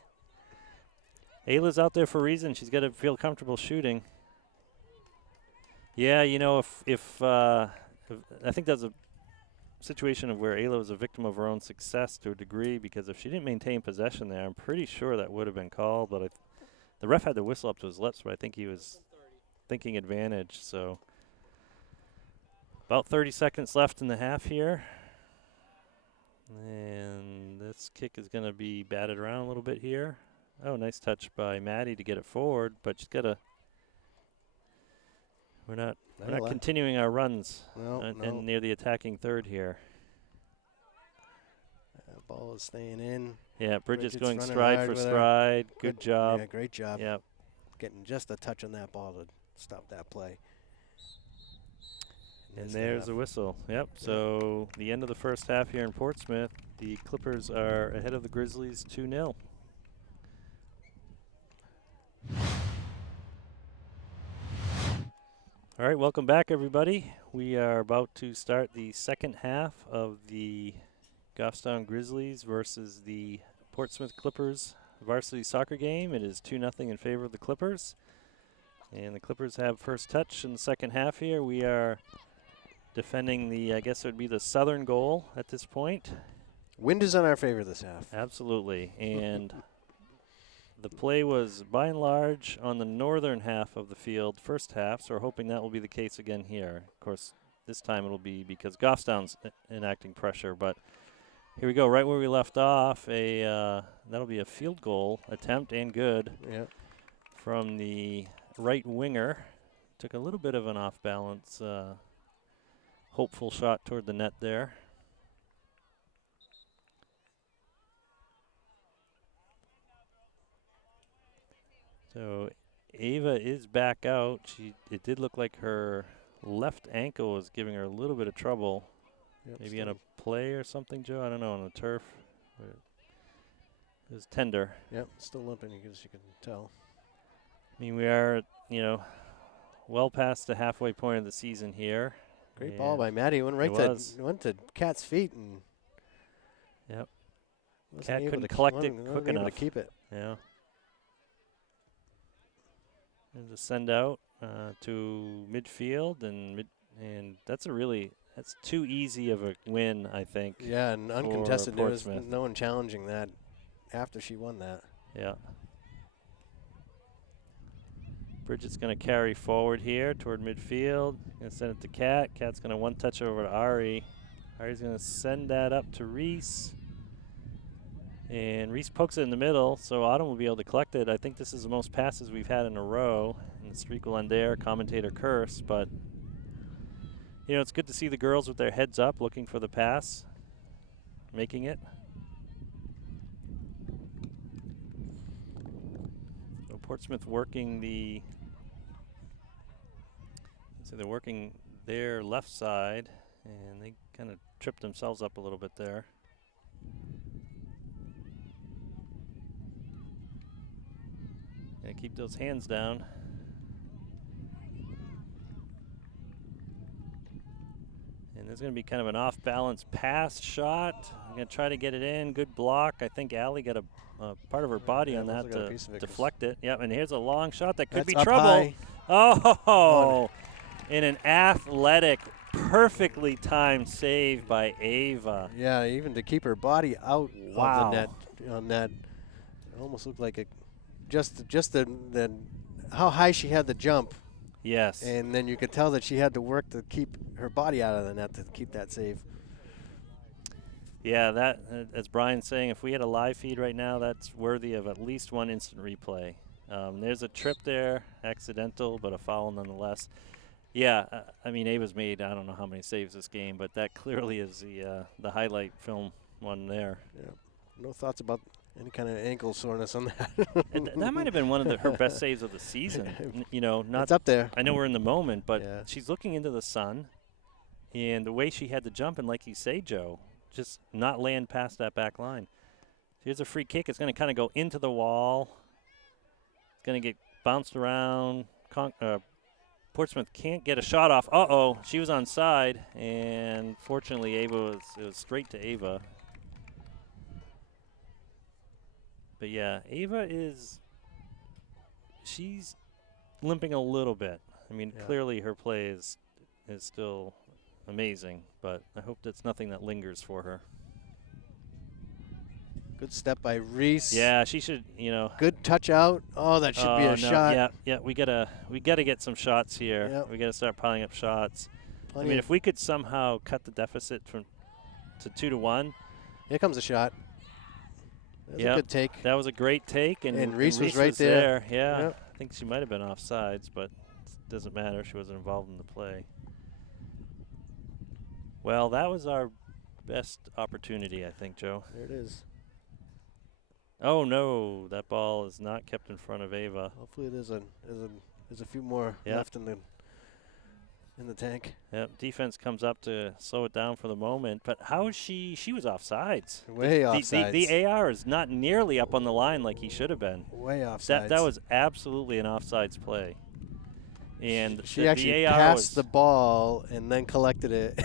Ayla's out there for a reason. She's got to feel comfortable shooting. Yeah, you know, if I think that's a situation of where Ayla was a victim of her own success to a degree, because if she didn't maintain possession there, I'm pretty sure that would have been called. But the ref had the whistle up to his lips, but I think he was thinking advantage. So about 30 seconds left in the half here. And this kick is going to be batted around a little bit here. Oh, nice touch by Maddie to get it forward, but she's got to. We're not continuing our runs and near the attacking third here. That ball is staying in. Yeah, Bridget's going stride for stride. Good job. Yeah, great job. Yep. Getting just a touch on that ball to stop that play. And there's a whistle. Yep. So the end of the first half here in Portsmouth, the Clippers are ahead of the Grizzlies 2-0. All right, welcome back, everybody. We are about to start the second half of the Goffstown Grizzlies versus the Portsmouth Clippers varsity soccer game. It is 2-0 in favor of the Clippers. And the Clippers have first touch in the second half here. We are defending the, I guess it would be the southern goal at this point. Wind is in our favor this half. Absolutely. And the play was by and large on the northern half of the field first half, so we're hoping that will be the case again here. Of course, this time it'll be because Goffstown's enacting pressure, but here we go, right where we left off. That'll be a field goal attempt, and good from the right winger. Took a little bit of an off-balance, hopeful shot toward the net there. So Ava is back out. It did look like her left ankle was giving her a little bit of trouble. Maybe in a play or something, Joe. I don't know, on the turf. It was tender. Yep, still limping, as you can tell. I mean, we are, well past the halfway point of the season here. Great ball by Maddie. Went to Kat's feet, and Kat couldn't collect it quick enough to keep it. Yeah. And to send out to midfield, and that's too easy of a win, I think. Yeah, and uncontested. There was no one challenging that after she won that. Yeah. Bridget's going to carry forward here toward midfield. Going to send it to Kat. Kat's going to one touch over to Ari. Ari's going to send that up to Reese. And Reese pokes it in the middle, so Autumn will be able to collect it. I think this is the most passes we've had in a row. And the streak will end there. Commentator curse, but it's good to see the girls with their heads up looking for the pass, making it. So Portsmouth working they're working their left side, and they kind of tripped themselves up a little bit there. Gonna keep those hands down. And there's going to be kind of an off-balance pass shot. I'm going to try to get it in. Good block. I think Allie got a part of her body on that to deflect it. Yep, and here's a long shot that could be trouble. High. Oh, in an athletic, perfectly timed save by Ava. Yeah, even to keep her body out of the net on that. It almost looked like just the how high she had the jump. Yes. And then you could tell that she had to work to keep her body out of the net to keep that save. Yeah, that, as Brian's saying, if we had a live feed right now, that's worthy of at least one instant replay. There's a trip there, accidental, but a foul nonetheless. Yeah, I mean, Ava's made I don't know how many saves this game, but that clearly is the highlight film one there. Yeah. No thoughts about any kind of ankle soreness on that. And that might have been one of her best saves of the season. You know, not it's up there. I know we're in the moment, but yeah. She's looking into the sun, and the way she had to jump, and like you say, Joe, just not land past that back line. Here's a free kick. It's going to kind of go into the wall. It's going to get bounced around. Portsmouth can't get a shot off. Uh-oh, she was onside, and fortunately, it was straight to Ava. But yeah, Ava she's limping a little bit. I mean, clearly her play is still amazing, but I hope that's nothing that lingers for her. Good step by Reese. Yeah, she should, you know. Good touch out. Oh, that should be a shot. Yeah, we gotta get some shots here. Yep. We gotta start piling up shots. Plenty I mean, if we could somehow cut the deficit to 2-1. Here comes a shot. That's a good take. That was a great take, and Reese was right there. Yeah, yep. I think she might have been offsides, but it doesn't matter. She wasn't involved in the play. Well, that was our best opportunity, I think, Joe. There it is. Oh no, that ball is not kept in front of Ava. Hopefully, there's a few more left in the tank. Yep, defense comes up to slow it down for the moment. But how is she was offsides. Way offsides. The AR is not nearly up on the line like he should have been. Way offsides. That was absolutely an offsides play. And she actually passed the ball and then collected it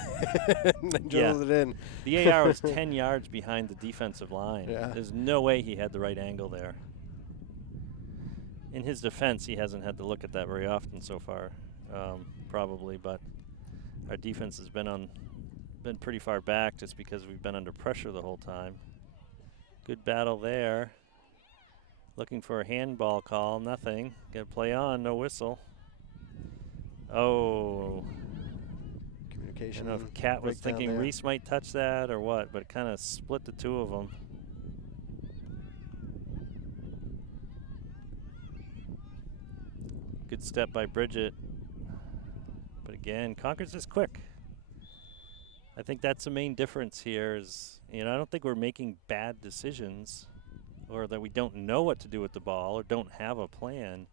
and then drilled it in. The AR was 10 yards behind the defensive line. Yeah. There's no way he had the right angle there. In his defense, he hasn't had to look at that very often so far, probably. But our defense has been pretty far back just because we've been under pressure the whole time. Good battle there. Looking for a handball call, nothing. Got to play on, no whistle. Oh. Communication. I don't know if Kat was thinking Reese might touch that or what, but it kind of split the two of them. Good step by Bridget. But again, Concord's just quick. I think that's the main difference here is, I don't think we're making bad decisions or that we don't know what to do with the ball or don't have a plan.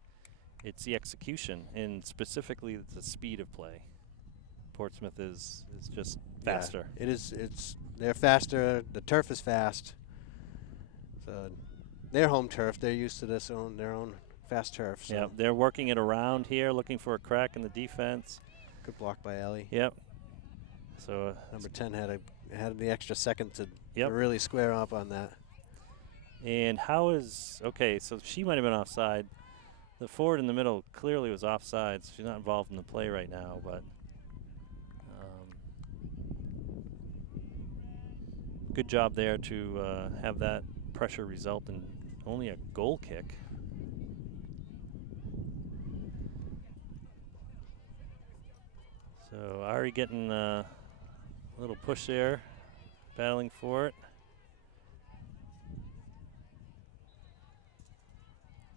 It's the execution, and specifically the speed of play. Portsmouth is just faster. Yeah, it is. They're faster. The turf is fast. So their home turf. They're used to their own fast turf. So. Yeah, they're working it around here, looking for a crack in the defense. Good block by Ellie. Yep. So number 10 had the extra second to really square up on that. And so she might have been offside. The forward in the middle clearly was offside. So she's not involved in the play right now, but good job there to have that pressure result in only a goal kick. So Ari getting a little push there, battling for it.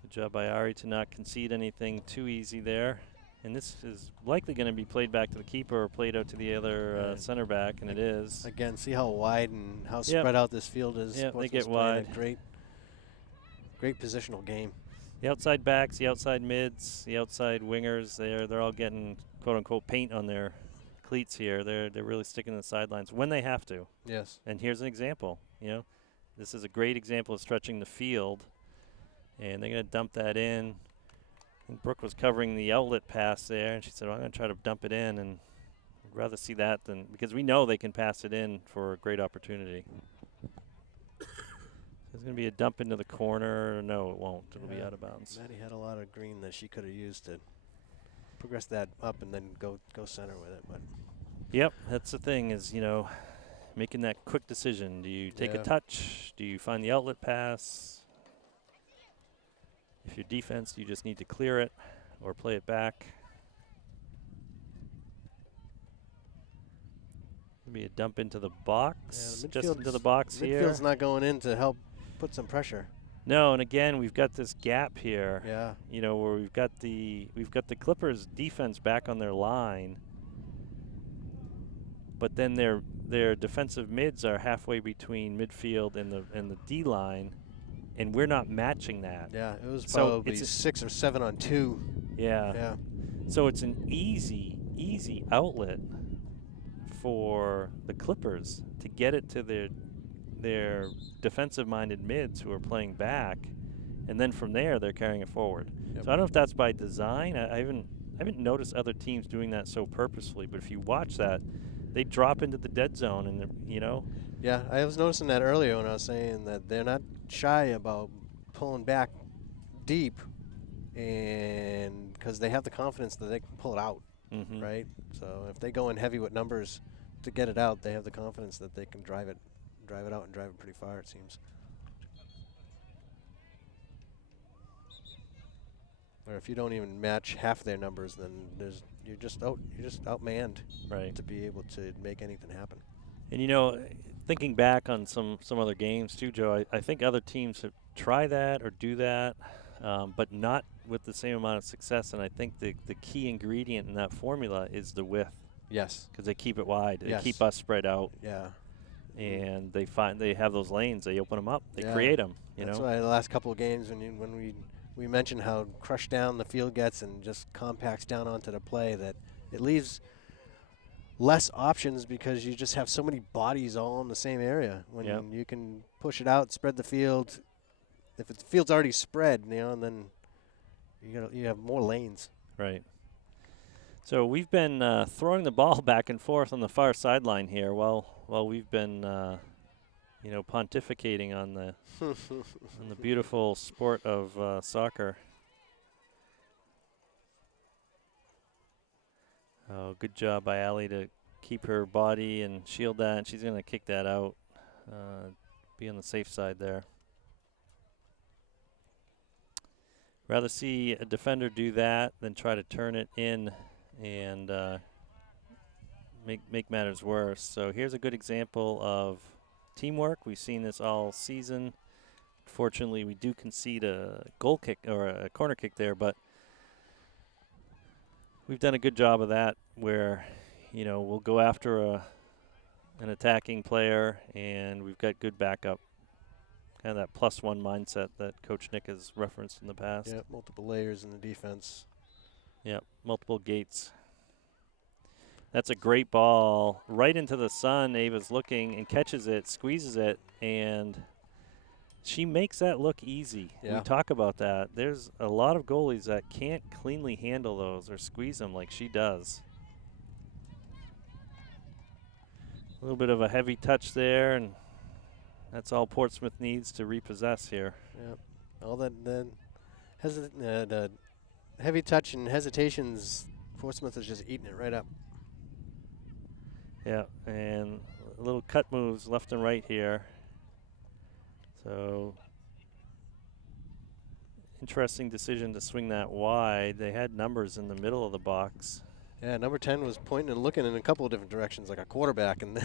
Job by Ari to not concede anything too easy there. And this is likely going to be played back to the keeper or played out to the other center back, and it is. Again, see how wide and how spread out this field is. Yeah, they get wide. A great positional game. The outside backs, the outside mids, the outside wingers, they're all getting quote-unquote paint on their cleats here. They're really sticking to the sidelines when they have to. Yes. And here's an example. This is a great example of stretching the field. And they're going to dump that in. And Brooke was covering the outlet pass there, and she said, well, I'm going to try to dump it in, and I'd rather see that than, because we know they can pass it in for a great opportunity. There's going to be a dump into the corner. No, it won't. It'll be out of bounds. Maddie had a lot of green that she could have used to progress that up and then go center with it. But Yep, that's the thing is, making that quick decision. Do you take a touch? Do you find the outlet pass? If you're defense, you just need to clear it or play it back. Maybe a dump into the box. Just into the box here. Midfield's not going in to help put some pressure. No, and again, we've got this gap here. Yeah. Where we've got the Clippers defense back on their line, but then their defensive mids are halfway between midfield and the D line, and we're not matching that. Yeah, it was probably 6 or 7 on 2. Yeah. Yeah. So it's an easy outlet for the Clippers to get it to their defensive-minded mids who are playing back, and then from there they're carrying it forward. Yep. So I don't know if that's by design. I haven't noticed other teams doing that so purposefully, but if you watch that, they drop into the dead zone, and Yeah, I was noticing that earlier when I was saying that they're not shy about pulling back deep, and because they have the confidence that they can pull it out, right? So if they go in heavy with numbers to get it out, they have the confidence that they can drive it out and drive it pretty far, it seems. Or if you don't even match half their numbers, then you're just outmanned, right, to be able to make anything happen. And thinking back on some other games too, Joe, I think other teams have tried that or do that, but not with the same amount of success. And I think the key ingredient in that formula is the width. Yes. Because they keep it wide. Yes. They keep us spread out. Yeah. And they have those lanes. They open them up. They create them. That's why the last couple of games when we mentioned how crushed down the field gets and just compacts down onto the play, that it leaves less options because you just have so many bodies all in the same area. When you can push it out, spread the field. If the field's already spread, and then you have more lanes. Right. So we've been throwing the ball back and forth on the far sideline here while we've been pontificating on the on the beautiful sport of soccer. Oh, good job by Allie to keep her body and shield that. And she's going to kick that out, be on the safe side there. Rather see a defender do that than try to turn it in and make matters worse. So here's a good example of teamwork. We've seen this all season. Fortunately, we do concede a goal kick or a corner kick there, but we've done a good job of that where, we'll go after an attacking player and we've got good backup. Kind of that +1 mindset that Coach Nick has referenced in the past. Yeah, multiple layers in the defense. Yeah, multiple gates. That's a great ball right into the sun. Ava's looking and catches it, squeezes it, and she makes that look easy. Yeah. We talk about that. There's a lot of goalies that can't cleanly handle those or squeeze them like she does. A little bit of a heavy touch there, and that's all Portsmouth needs to repossess here. Yeah, all the heavy touch and hesitations, Portsmouth is just eating it right up. Yeah, and little cut moves left and right here. So interesting decision to swing that wide. They had numbers in the middle of the box. Yeah, number 10 was pointing and looking in a couple of different directions like a quarterback and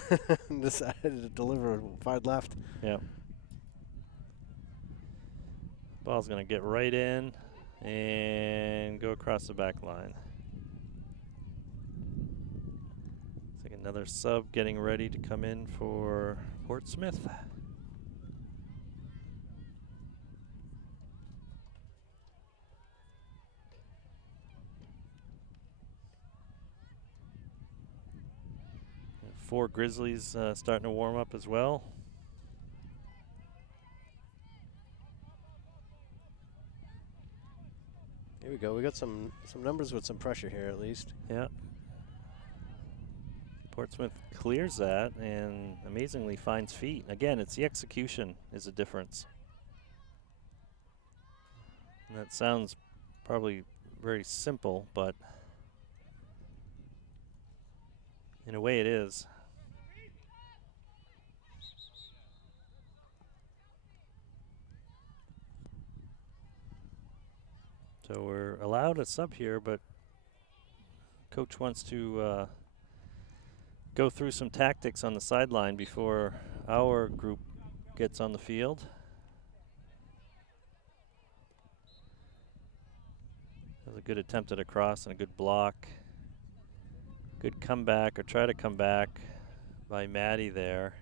decided to deliver wide left. Yeah. Ball's going to get right in and go across the back line. It's like another sub getting ready to come in for Portsmouth. Four Grizzlies starting to warm up as well. we go. We got some numbers with some pressure here at least. Yeah. Portsmouth clears that and amazingly finds feet. Again, it's the execution is a difference. And that sounds probably very simple, but in a way it is. So we're allowed a sub here, but coach wants to go through some tactics on the sideline before our group gets on the field. That was a good attempt at a cross and a good block. Good comeback, or try to come back by Maddie there.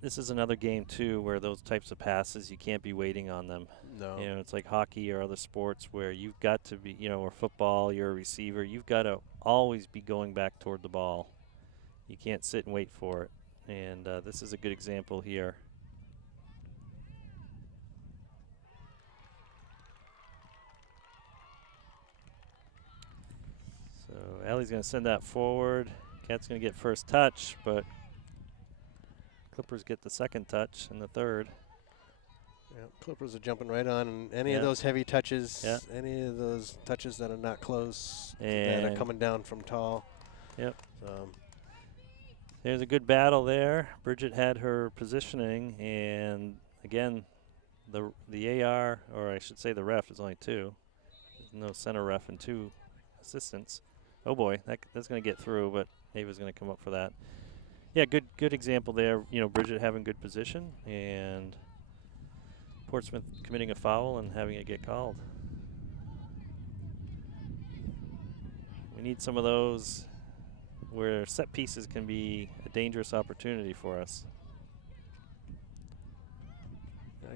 This is another game too where those types of passes, you can't be waiting on them. No. You know, it's like hockey or other sports where you've got to be, you know, or football, you're a receiver, you've got to always be going back toward the ball. You can't sit and wait for it. And this is a good example here. So Allie's going to send that forward. Kat's going to get first touch, but Clippers get the second touch and the third. Yeah, Clippers are jumping right on, and any Yeah. of those heavy touches, Yeah. any of those touches that are not close, that And are coming down from tall. Yep. So, There's a good battle there. Bridget had her positioning, and again, the AR, or I should say the ref, is only two. There's no center ref and two assistants. Oh boy, that's going to get through, but Ava's going to come up for that. Yeah, good example there. You know, Bridget having good position, and Portsmouth committing a foul and having it get called. We need some of those where set pieces can be a dangerous opportunity for us.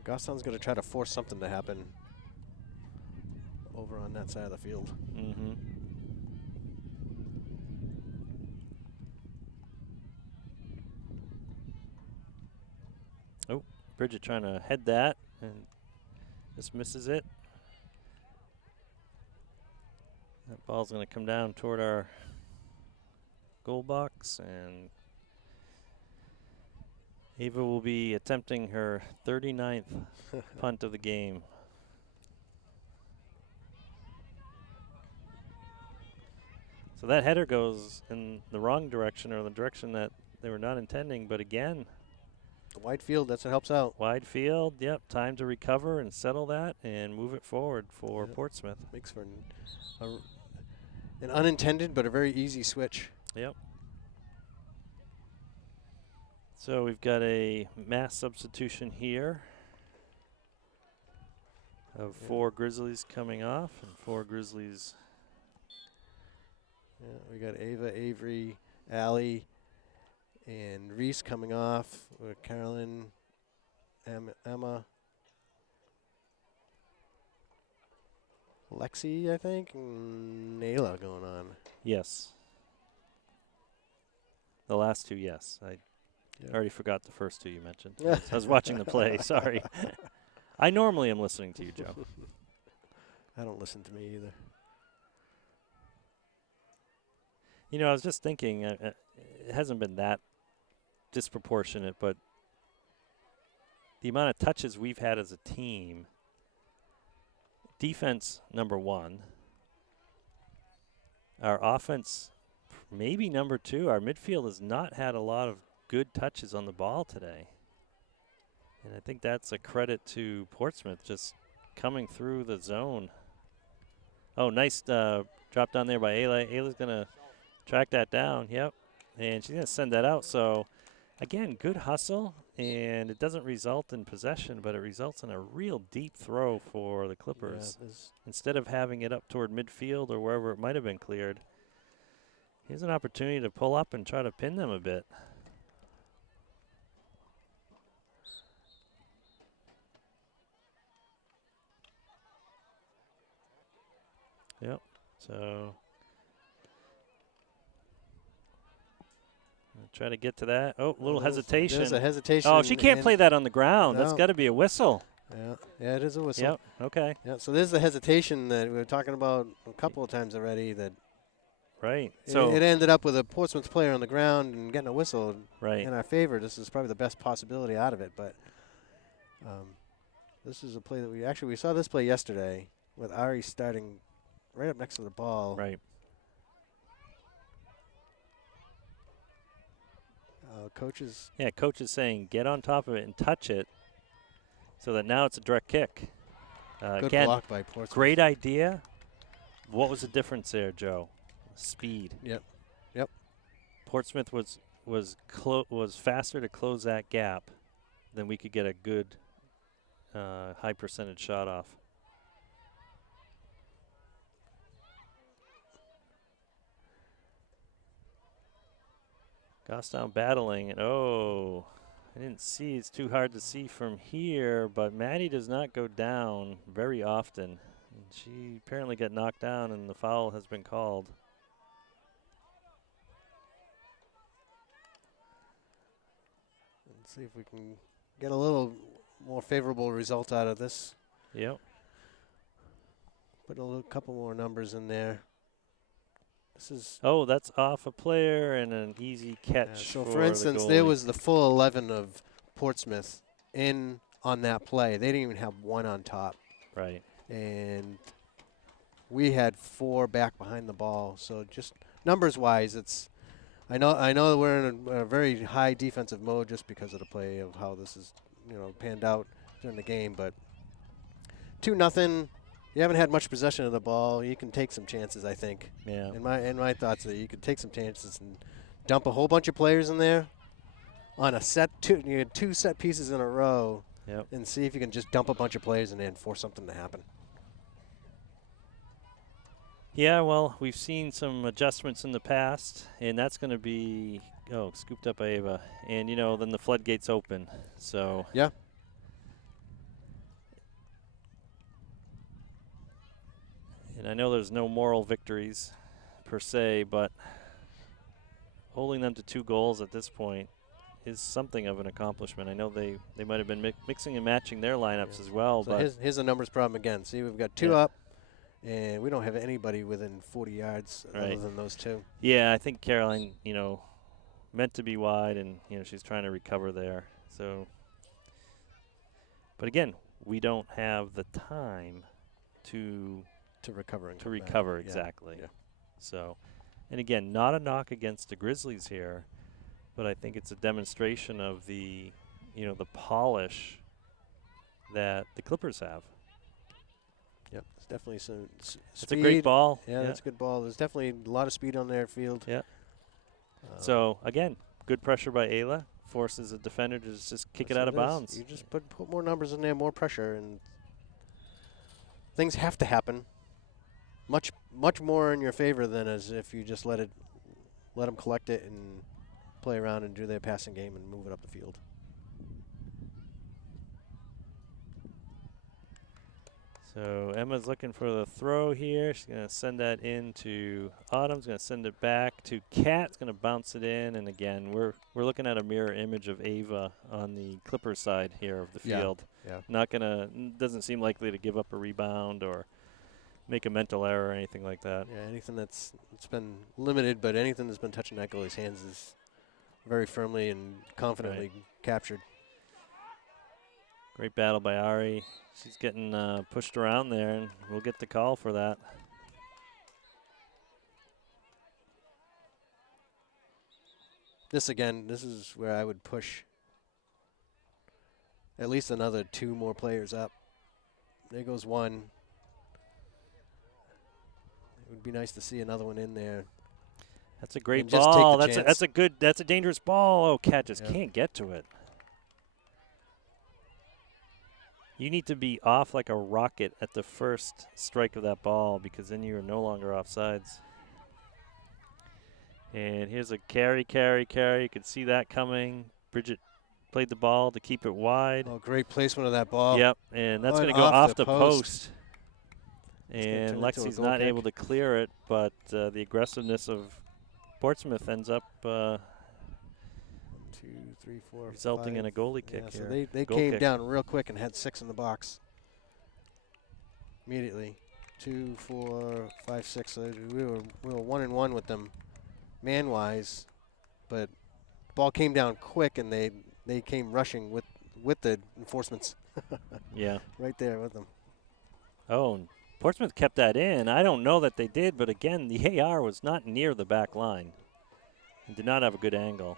Gosson's going to try to force something to happen over on that side of the field. Mm-hmm. Oh, Bridget trying to head that and just misses it. That ball's going to come down toward our goal box, and Ava will be attempting her 39th punt of the game. So that header goes in the wrong direction, or the direction that they were not intending, but again, The wide field, that's what helps out. wide field, yep, time to recover and settle that and move it forward for Yep. Portsmouth. Makes for an unintended but a very easy switch. Yep. So we've got a mass substitution here of 4 Grizzlies coming off and 4 Grizzlies. Yeah, we got Ava, Avery, Allie, and Reese coming off with Carolyn, Emma, Lexi, I think, and Nayla going on. Yes. The last 2, yes. I already forgot the first 2 you mentioned. I was watching the play, sorry. I normally am listening to you, Joe. I don't listen to me either. You know, I was just thinking, it hasn't been that disproportionate, but the amount of touches we've had as a team, defense number 1, our offense maybe number 2. Our midfield has not had a lot of good touches on the ball today. And I think that's a credit to Portsmouth just coming through the zone. Oh, nice drop down there by Ayla. Ayla's going to track that down, yep. And she's going to send that out. So, again, good hustle. And it doesn't result in possession, but it results in a real deep throw for the Clippers. Yeah, Instead of having it up toward midfield or wherever it might have been cleared, here's an opportunity to pull up and try to pin them a bit. Yep, so try to get to that. Oh, little hesitation. There's a hesitation. Oh, she can't play that on the ground. That's No. got to be a whistle. Yeah, it is a whistle. Yep. Okay. Yeah, so there's the hesitation that we were talking about a couple of times already. That Right. it, So it ended up with a Portsmouth player on the ground and getting a whistle right. in our favor. This is probably the best possibility out of it. But this is a play that we saw this play yesterday with Ari starting right up next to the ball. Right. Coaches. Yeah. Coach is saying get on top of it and touch it, so that now it's a direct kick. Good Again, block by Portsmouth. great idea. What was the difference there, Joe? Speed. Yep. Portsmouth was faster to close that gap than we could get a good high percentage shot off. Gostown battling, and I didn't see. It's too hard to see from here, but Maddie does not go down very often. And she apparently got knocked down, and the foul has been called. Let's see if we can get a little more favorable result out of this. Yep. Put a couple more numbers in there. This is. Oh, that's off a player and an easy catch. So, for for instance, the there goalie. was the full 11 of Portsmouth in on that play. They didn't even have one on top. Right. And we had 4 back behind the ball. So just numbers-wise, it's. I know that we're in a very high defensive mode just because of the play of how this is, panned out during the game. But 2-0. You haven't had much possession of the ball. You can take some chances, I think. Yeah. In my thoughts, that you could take some chances and dump a whole bunch of players in there on a set two. You had 2 set pieces in a row, Yep. and see if you can just dump a bunch of players in there and force something to happen. Yeah, well, we've seen some adjustments in the past, and that's going to be scooped up by Ava, and then the floodgates open. So yeah. And I know there's no moral victories per se, but holding them to 2 goals at this point is something of an accomplishment. I know they might have been mixing and matching their lineups as well. So but here's the numbers problem again. See, we've got 2 up, and we don't have anybody within 40 yards other than those 2. Yeah, I think Caroline, meant to be wide, and she's trying to recover there. So, but again, we don't have the time to recover. Exactly. Yeah. So, and again, not a knock against the Grizzlies here, but I think it's a demonstration of the polish that the Clippers have. Yep, it's definitely some speed. It's a great ball. Yeah, that's a good ball. There's definitely a lot of speed on their field. Yeah. So again, good pressure by Ayla forces the defender to just kick it out of bounds. You just put more numbers in there, more pressure, and things have to happen. Much more in your favor than as if you just let them collect it and play around and do their passing game and move it up the field. So Emma's looking for the throw here. She's going to send that in to Autumn's going to send it back to Kat's going to bounce it in. And again, we're looking at a mirror image of Ava on the Clippers side here of the field. Yeah. Doesn't seem likely to give up a rebound or make a mental error or anything like that. Yeah, anything it's been limited, but anything that's been touching that goalie's hands is very firmly and confidently captured. Great battle by Ari. She's getting pushed around there, and we'll get the call for that. This is where I would push at least another 2 more players up. There goes 1. It would be nice to see another one in there. That's a great And just take ball. the chance. That's a dangerous ball. Oh, Kat just can't get to it. You need to be off like a rocket at the first strike of that ball, because then you are no longer offsides. And here's a carry. You could see that coming. Bridget played the ball to keep it wide. Oh, great placement of that ball. Yep, and that's Oh, going to go and off the post. It's gonna And turn into a Lexi's goal not kick. able to clear it, but the aggressiveness of Portsmouth ends up 2, 3, 4, resulting 5. in a goalie kick So here. they Goal came kick. down real quick and had 6 in the box immediately. 2, 4, 5, 6. So we were 1-1 with them man-wise, but the ball came down quick and they came rushing with the enforcements. Yeah. Right there with them. Oh, and Portsmouth kept that in. I don't know that they did, but again, the AR was not near the back line. It did not have a good angle.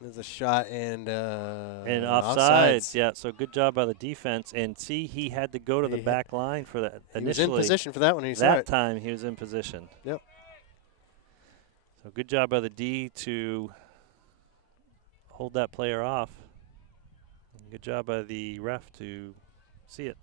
There's a shot and offsides, yeah. So good job by the defense. And see, he had to go to the back line for that. He was in position for that one. That time he was in position. Yep. So good job by the D to hold that player off. And good job by the ref to see it.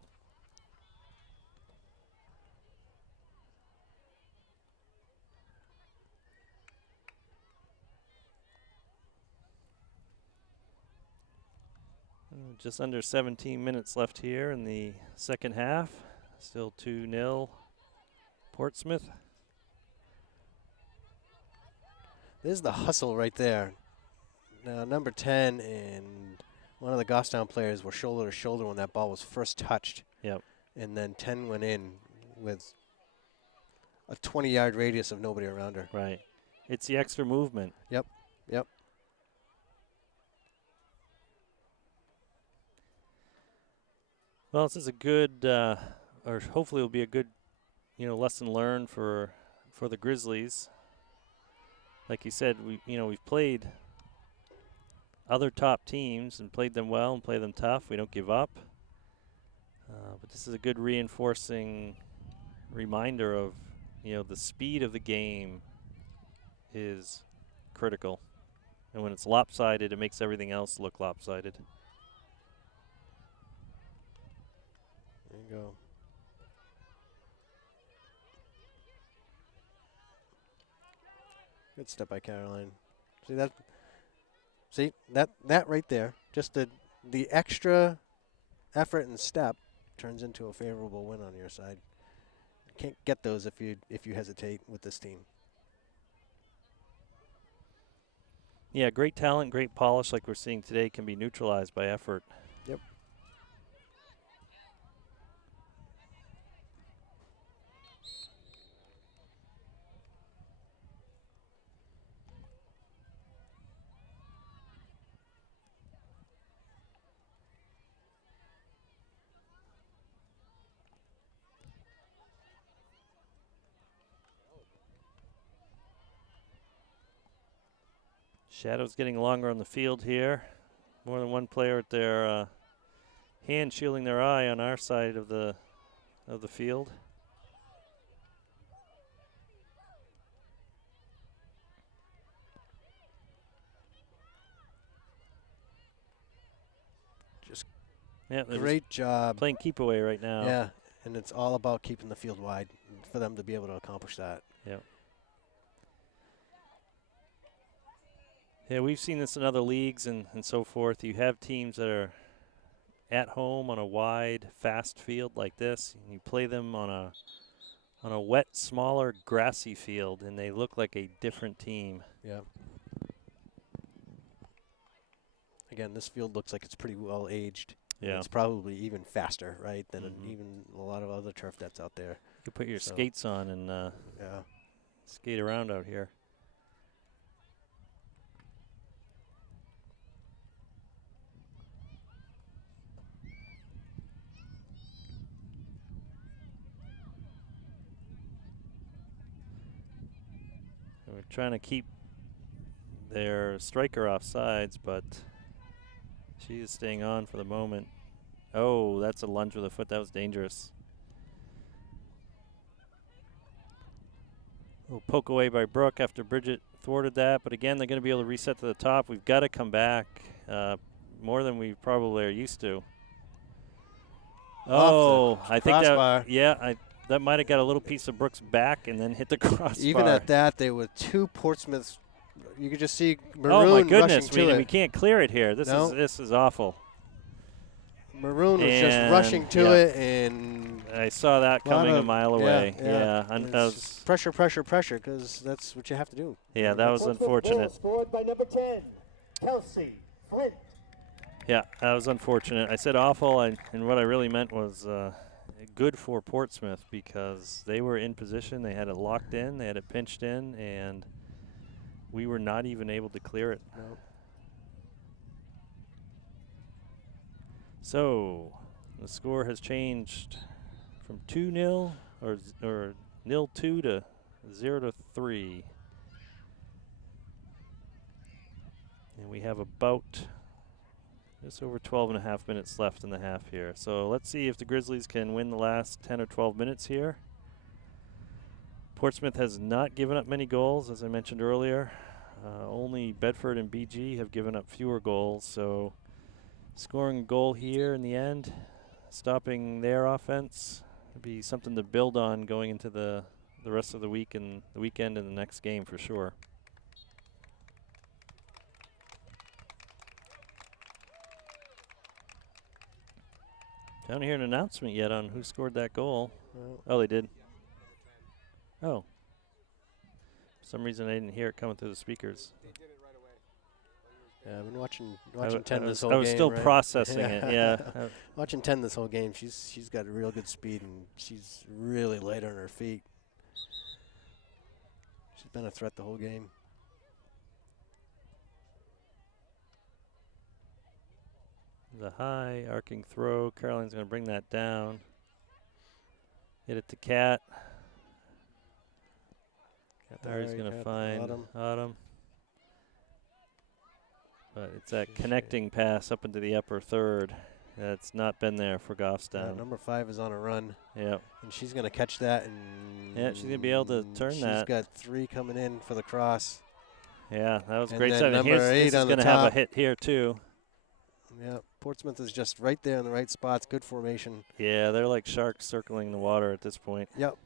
Just under 17 minutes left here in the second half. Still 2-0 Portsmouth. There's the hustle right there. Now, number 10 and one of the Goffstown players were shoulder to shoulder when that ball was first touched. Yep. And then 10 went in with a 20-yard radius of nobody around her. Right. It's the extra movement. Yep. Well, this is a good, or hopefully will be a good, lesson learned for the Grizzlies. Like you said, we've played other top teams and played them well and played them tough. We don't give up. But this is a good reinforcing reminder of, the speed of the game is critical. And when it's lopsided, it makes everything else look lopsided. There you go. Good step by Caroline. See that right there. Just the extra effort and step turns into a favorable win on your side. You can't get those if you hesitate with this team. Yeah, great talent, great polish like we're seeing today can be neutralized by effort. Yep. Shadows getting longer on the field here. More than one player with their hand shielding their eye on our side of the field. Just they're great job playing keep away right now. Yeah, and it's all about keeping the field wide for them to be able to accomplish that. Yep. Yeah, we've seen this in other leagues and so forth. You have teams that are at home on a wide, fast field like this, and you play them on a wet, smaller, grassy field, and they look like a different team. Yeah. Again, this field looks like it's pretty well aged. Yeah. It's probably even faster, right, than even a lot of other turf that's out there. You could put your skates on and skate around out here. We're trying to keep their striker off sides, but she is staying on for the moment. Oh, that's a lunge with a foot. That was dangerous. Little poke away by Brooke after Bridget thwarted that, but again, they're going to be able to reset to the top. We've got to come back more than we probably are used to. Oh, I think that might have got a little piece of Brooks back and then hit the crossbar. Even at that, there were two Portsmouths. You could just see Maroon oh my goodness, rushing to it. We can't clear it here. This is awful. Maroon was just rushing to it, and I saw that coming a mile away. Yeah, and that was pressure, because that's what you have to do. Yeah, that was unfortunate. Scored by number 10. Kelsey Flint. Yeah, that was unfortunate. I said awful, and what I really meant was good for Portsmouth because they were in position. They had it locked in. They had it pinched in, and we were not even able to clear it. No. So the score has changed from 2-0 or 0-2 to 0-3. And we have about just over 12 and a half minutes left in the half here. So let's see if the Grizzlies can win the last 10 or 12 minutes here. Portsmouth has not given up many goals, as I mentioned earlier. Only Bedford and BG have given up fewer goals. So scoring a goal here in the end, stopping their offense, would be something to build on going into the rest of the week and the weekend and the next game for sure. I don't hear an announcement yet on who scored that goal. Oh, they did. Oh. For some reason I didn't hear it coming through the speakers. They did it right away. Yeah, I've been watching 10 this whole I game. was still right? processing it, yeah. Watching 10 this whole game. She's got a real good speed, and she's really light on her feet. She's been a threat the whole game. The high arcing throw. Caroline's going to bring that down. Hit it to Cat. Harry's going to find Autumn. But it's that connecting pass up into the upper third. That's not been there for Goffstown. Number 5 is on a run. Yep. And she's going to catch that. And yeah, she's going to be able to turn that. She's got 3 coming in for the cross. Yeah, that was a and great then save. number 8 this is on the going to top. have a hit here, too. Yeah, Portsmouth is just right there in the right spots. Good formation. Yeah, they're like sharks circling the water at this point. Yep.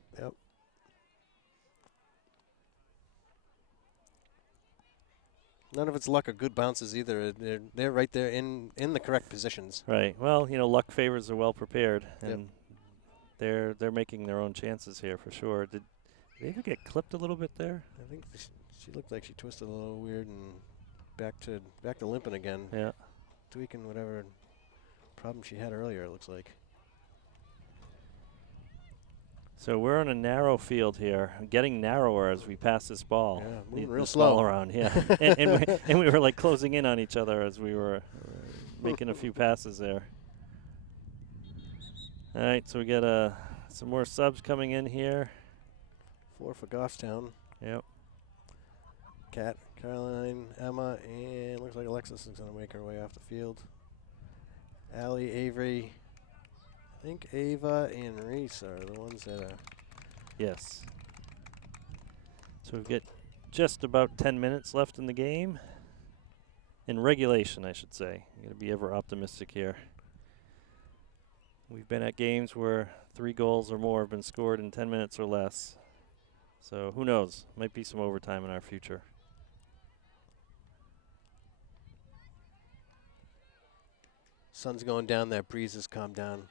None of it's luck or good bounces either. They're right there in the correct positions. Right. Well, luck favors the well prepared, and they're making their own chances here for sure. Did they even get clipped a little bit there? I think she looked like she twisted a little weird and back to limping again. Yeah. Tweaking whatever problem she had earlier, it looks like. So we're on a narrow field here, getting narrower as we pass this ball. Yeah, moving real this slow ball around. Yeah, and we were like closing in on each other as we were making a few passes there. All right, so we got some more subs coming in here. 4 for Goffstown. Yep. Kat, Caroline, Emma, and looks like Alexis is going to make her way off the field. Allie, Avery, I think Ava and Reese are the ones that are. Yes. So we've got just about 10 minutes left in the game. In regulation, I should say. I'm going to be ever optimistic here. We've been at games where 3 goals or more have been scored in 10 minutes or less. So who knows? Might be some overtime in our future. Sun's going down, that breeze has calmed down.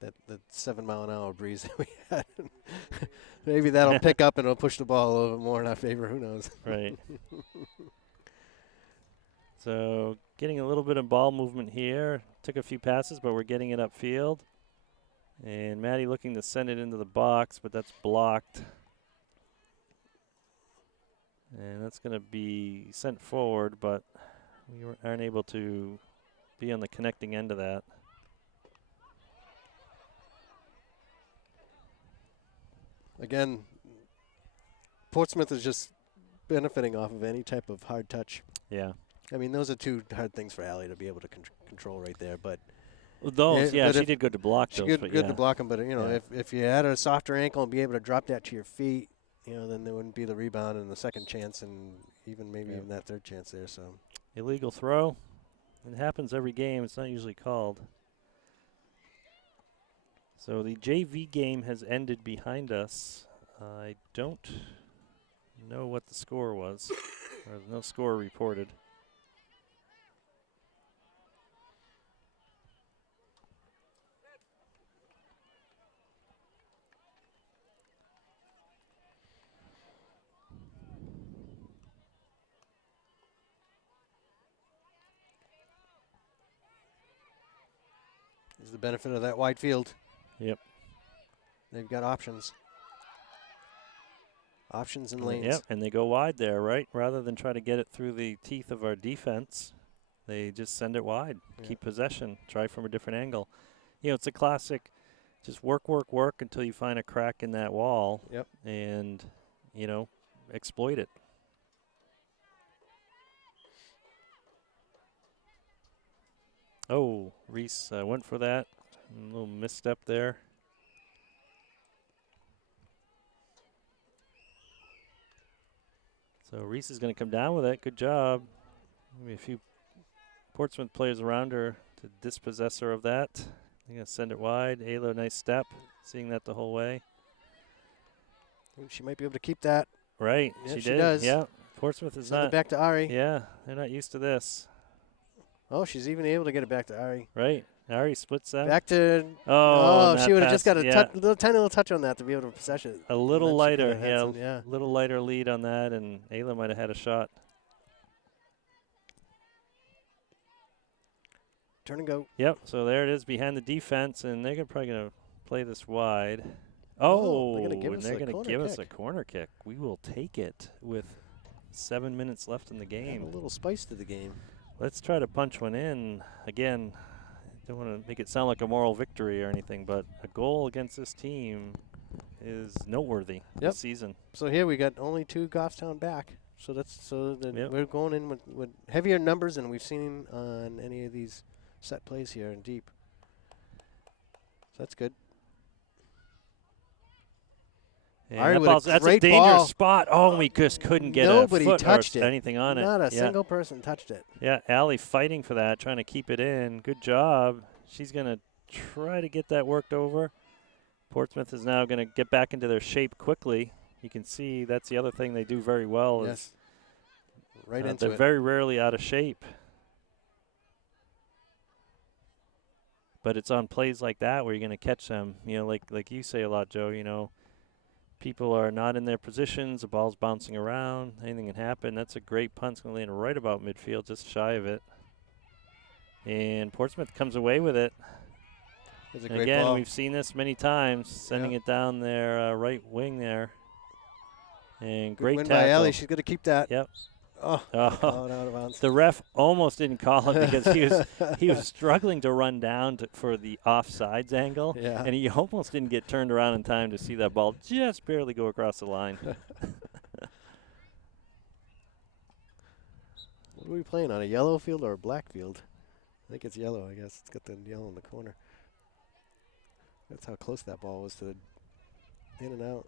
That 7-mile-an-hour breeze that we had. Maybe that'll pick up and it'll push the ball a little bit more in our favor. Who knows? Right. So getting a little bit of ball movement here. Took a few passes, but we're getting it upfield. And Maddie looking to send it into the box, but that's blocked. And that's going to be sent forward, but we aren't able to be on the connecting end of that. Again, Portsmouth is just benefiting off of any type of hard touch. Yeah. I mean, those are 2 hard things for Allie to be able to control right there. But those, yeah, she did good to block those. She did good to block them, but if you had a softer ankle and be able to drop that to your feet, then there wouldn't be the rebound and the second chance, and even that third chance there. So illegal throw. It happens every game. It's not usually called. So the JV game has ended behind us. I don't know what the score was. There's no score reported. Gives the benefit of that wide field. Yep. They've got options. Options and lanes. Yep, and they go wide there, right? Rather than try to get it through the teeth of our defense, they just send it wide. Yeah. Keep possession. Try from a different angle. You know, it's a classic, just work, work, work until you find a crack in that wall. Yep. And, you know, exploit it. Oh, Reese went for that. A little misstep there. So Reese is going to come down with it. Good job. Maybe a few Portsmouth players around her to dispossess her of that. They're going to send it wide. Ayla, nice step. Seeing that the whole way. She might be able to keep that. Right. Yep, she she did. does. Yeah. Portsmouth is Send not. it back to Ari. Yeah. They're not used to this. Oh, she's even able to get it back to Ari. Right. Ari splits that. Back to. Oh, she would have just got a yeah. tiny little touch on that to be able to possess it. A little lighter. Yeah. A little lighter lead on that, and Ayla might have had a shot. Turn and go. Yep. So there it is behind the defense, and they're probably going to play this wide. Oh, Oh, they're gonna give and us they're a going to corner give us kick. a corner kick. We will take it with 7 minutes left in the Add game. a little spice to the game. Let's try to punch one in. Again, don't want to make it sound like a moral victory or anything, but a goal against this team is noteworthy this season. So here we got only 2 Goffstown back. So we're going in with heavier numbers than we've seen on any of these set plays here in deep. So that's good. And that's that's a great dangerous ball. spot. Oh, we just couldn't get Nobody a foot touched or it. anything on it. Not a Yeah. single person touched it. Yeah, Allie fighting for that, trying to keep it in. Good job. She's going to try to get that worked over. Portsmouth is now going to get back into their shape quickly. You can see that's the other thing they do very well. Yes. Right Is, into they're it. very rarely out of shape. But it's on plays like that where you're going to catch them. You know, like you say a lot, Joe, you know, people are not in their positions. The ball's bouncing around. Anything can happen. That's a great punt. It's going to land right about midfield, just shy of it. And Portsmouth comes away with it. It's a great Again, ball. we've seen this many times, sending it down their right wing there. And Good great win tackle. by Allie. She's going to keep that. Yep. Oh, call it out of bounds. The ref almost didn't call it because he was struggling to run down for the offsides angle, Yeah. and he almost didn't get turned around in time to see that ball just barely go across the line. What are we playing on, a yellow field or a black field? I think it's yellow, I guess. It's got the yellow in the corner. That's how close that ball was to the in and out.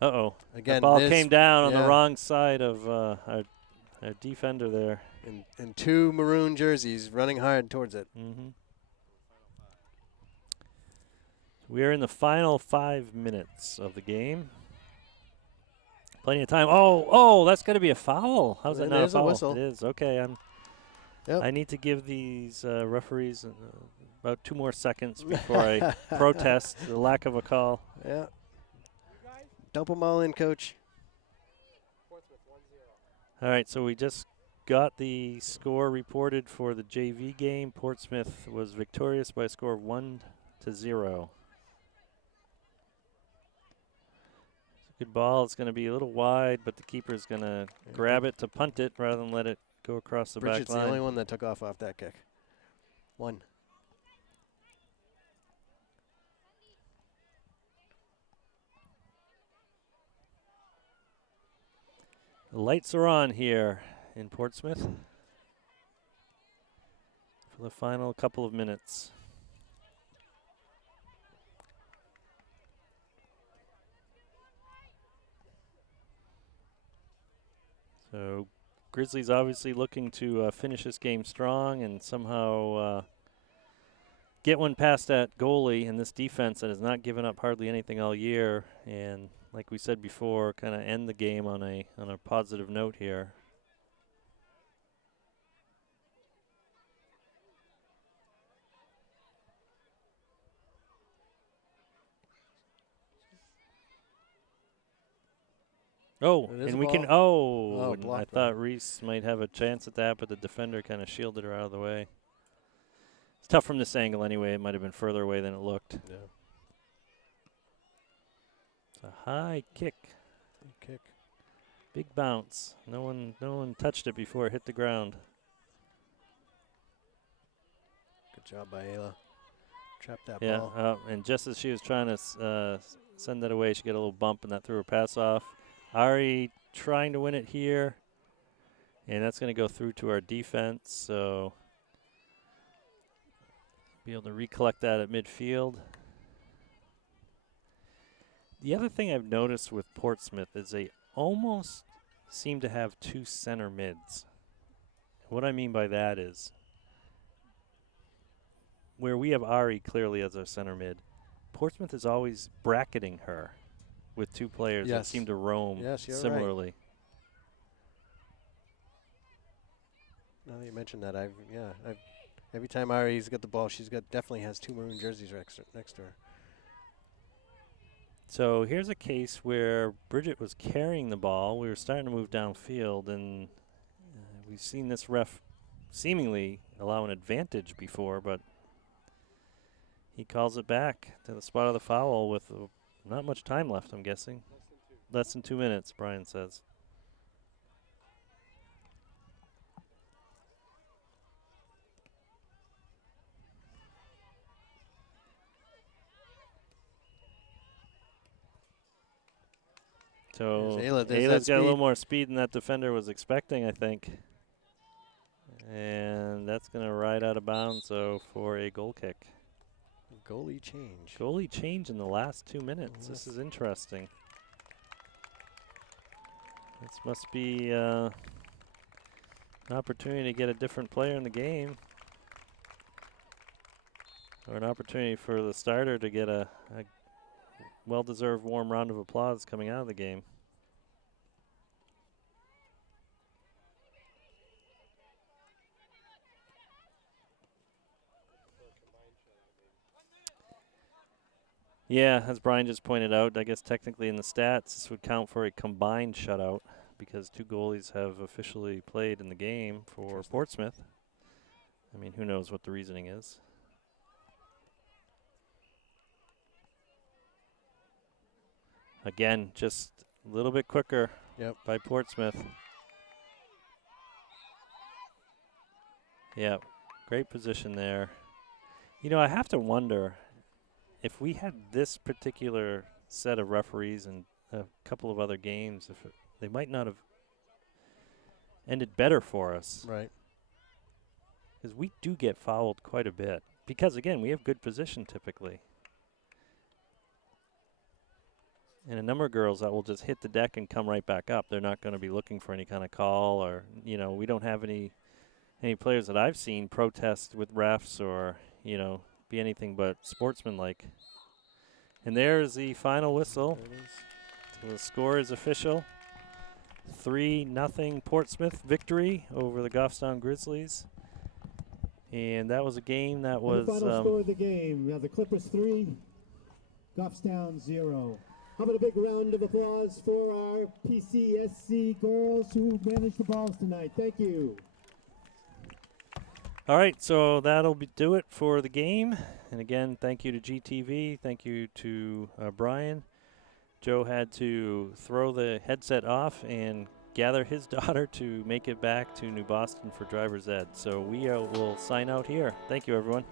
Uh-oh. Again, the ball this- came down on the yeah. wrong side of our defender there. And 2 maroon jerseys running hard towards it. Mm-hmm. We are in the final 5 minutes of the game. Plenty of time. Oh, that's going to be a foul. How's that And not a there's a foul? whistle. It is. Okay, Yep. I need to give these referees about 2 more seconds before I protest the lack of a call. Yeah. Dump them all in, Coach. All right, so we just got the score reported for the JV game. Portsmouth was victorious by a score of 1-0. Good ball. It's going to be a little wide, but the keeper's going to grab it to punt it rather than let it go across the Bridget's back line. the only one that took off that kick. 1. The lights are on here in Portsmouth for the final couple of minutes. So Grizzlies obviously looking to finish this game strong and somehow get one past that goalie and this defense that has not given up hardly anything all year. And like we said before, kind of end the game on a positive note here. Oh, It is and a we can. ball. Oh, and I blocked thought by- Reese might have a chance at that, but the defender kind of shielded her out of the way. It's tough from this angle anyway. It might have been further away than it looked. Yeah. It's a high kick, Kick. big bounce. No one touched it before it hit the ground. Good job by Ayla. Trapped that Yeah, ball. and just as she was trying to send that away, she got a little bump, and that threw her pass off. Ari trying to win it here, and that's going to go through to our defense, so be able to recollect that at midfield. The other thing I've noticed with Portsmouth is they almost seem to have two center mids. What I mean by that is where we have Ari clearly as our center mid, Portsmouth is always bracketing her with two players that Yes. seem to roam Yes, you're right. similarly. Now that you mentioned that, every time Ari's got the ball, definitely has two maroon jerseys next to her. So here's a case where Bridget was carrying the ball. We were starting to move downfield, and we've seen this ref seemingly allow an advantage before, but he calls it back to the spot of the foul with not much time left, I'm guessing. Less than 2 minutes, Brian says. So There's Ayla. There's that Ayla's got a little speed. more speed than that defender was expecting, I think. And that's going to ride out of bounds, so for a goal kick. Goalie change. Goalie change in the last 2 minutes. This is interesting. This must be an opportunity to get a different player in the game. Or an opportunity for the starter to get a well-deserved warm round of applause coming out of the game. Yeah, as Brian just pointed out, I guess technically in the stats, this would count for a combined shutout because two goalies have officially played in the game for Portsmouth. I mean, who knows what the reasoning is. Again, just a little bit quicker by Portsmouth. Yeah, great position there. You know, I have to wonder if we had this particular set of referees and a couple of other games, they might not have ended better for us. Right. Because we do get fouled quite a bit. Because, again, we have good position typically. And a number of girls that will just hit the deck and come right back up. They're not going to be looking for any kind of call, or, you know, we don't have any players that I've seen protest with refs or, you know, be anything but sportsmanlike. And there's the final whistle. So the score is official. 3-0 Portsmouth victory over the Goffstown Grizzlies. And that was a game that was... the final score of the game, the Clippers 3, Goffstown 0. How about a big round of applause for our PCSC girls who managed the balls tonight. Thank you. All right, so that'll do it for the game. And again, thank you to GTV. Thank you to Brian. Joe had to throw the headset off and gather his daughter to make it back to New Boston for driver's ed. So we will sign out here. Thank you, everyone.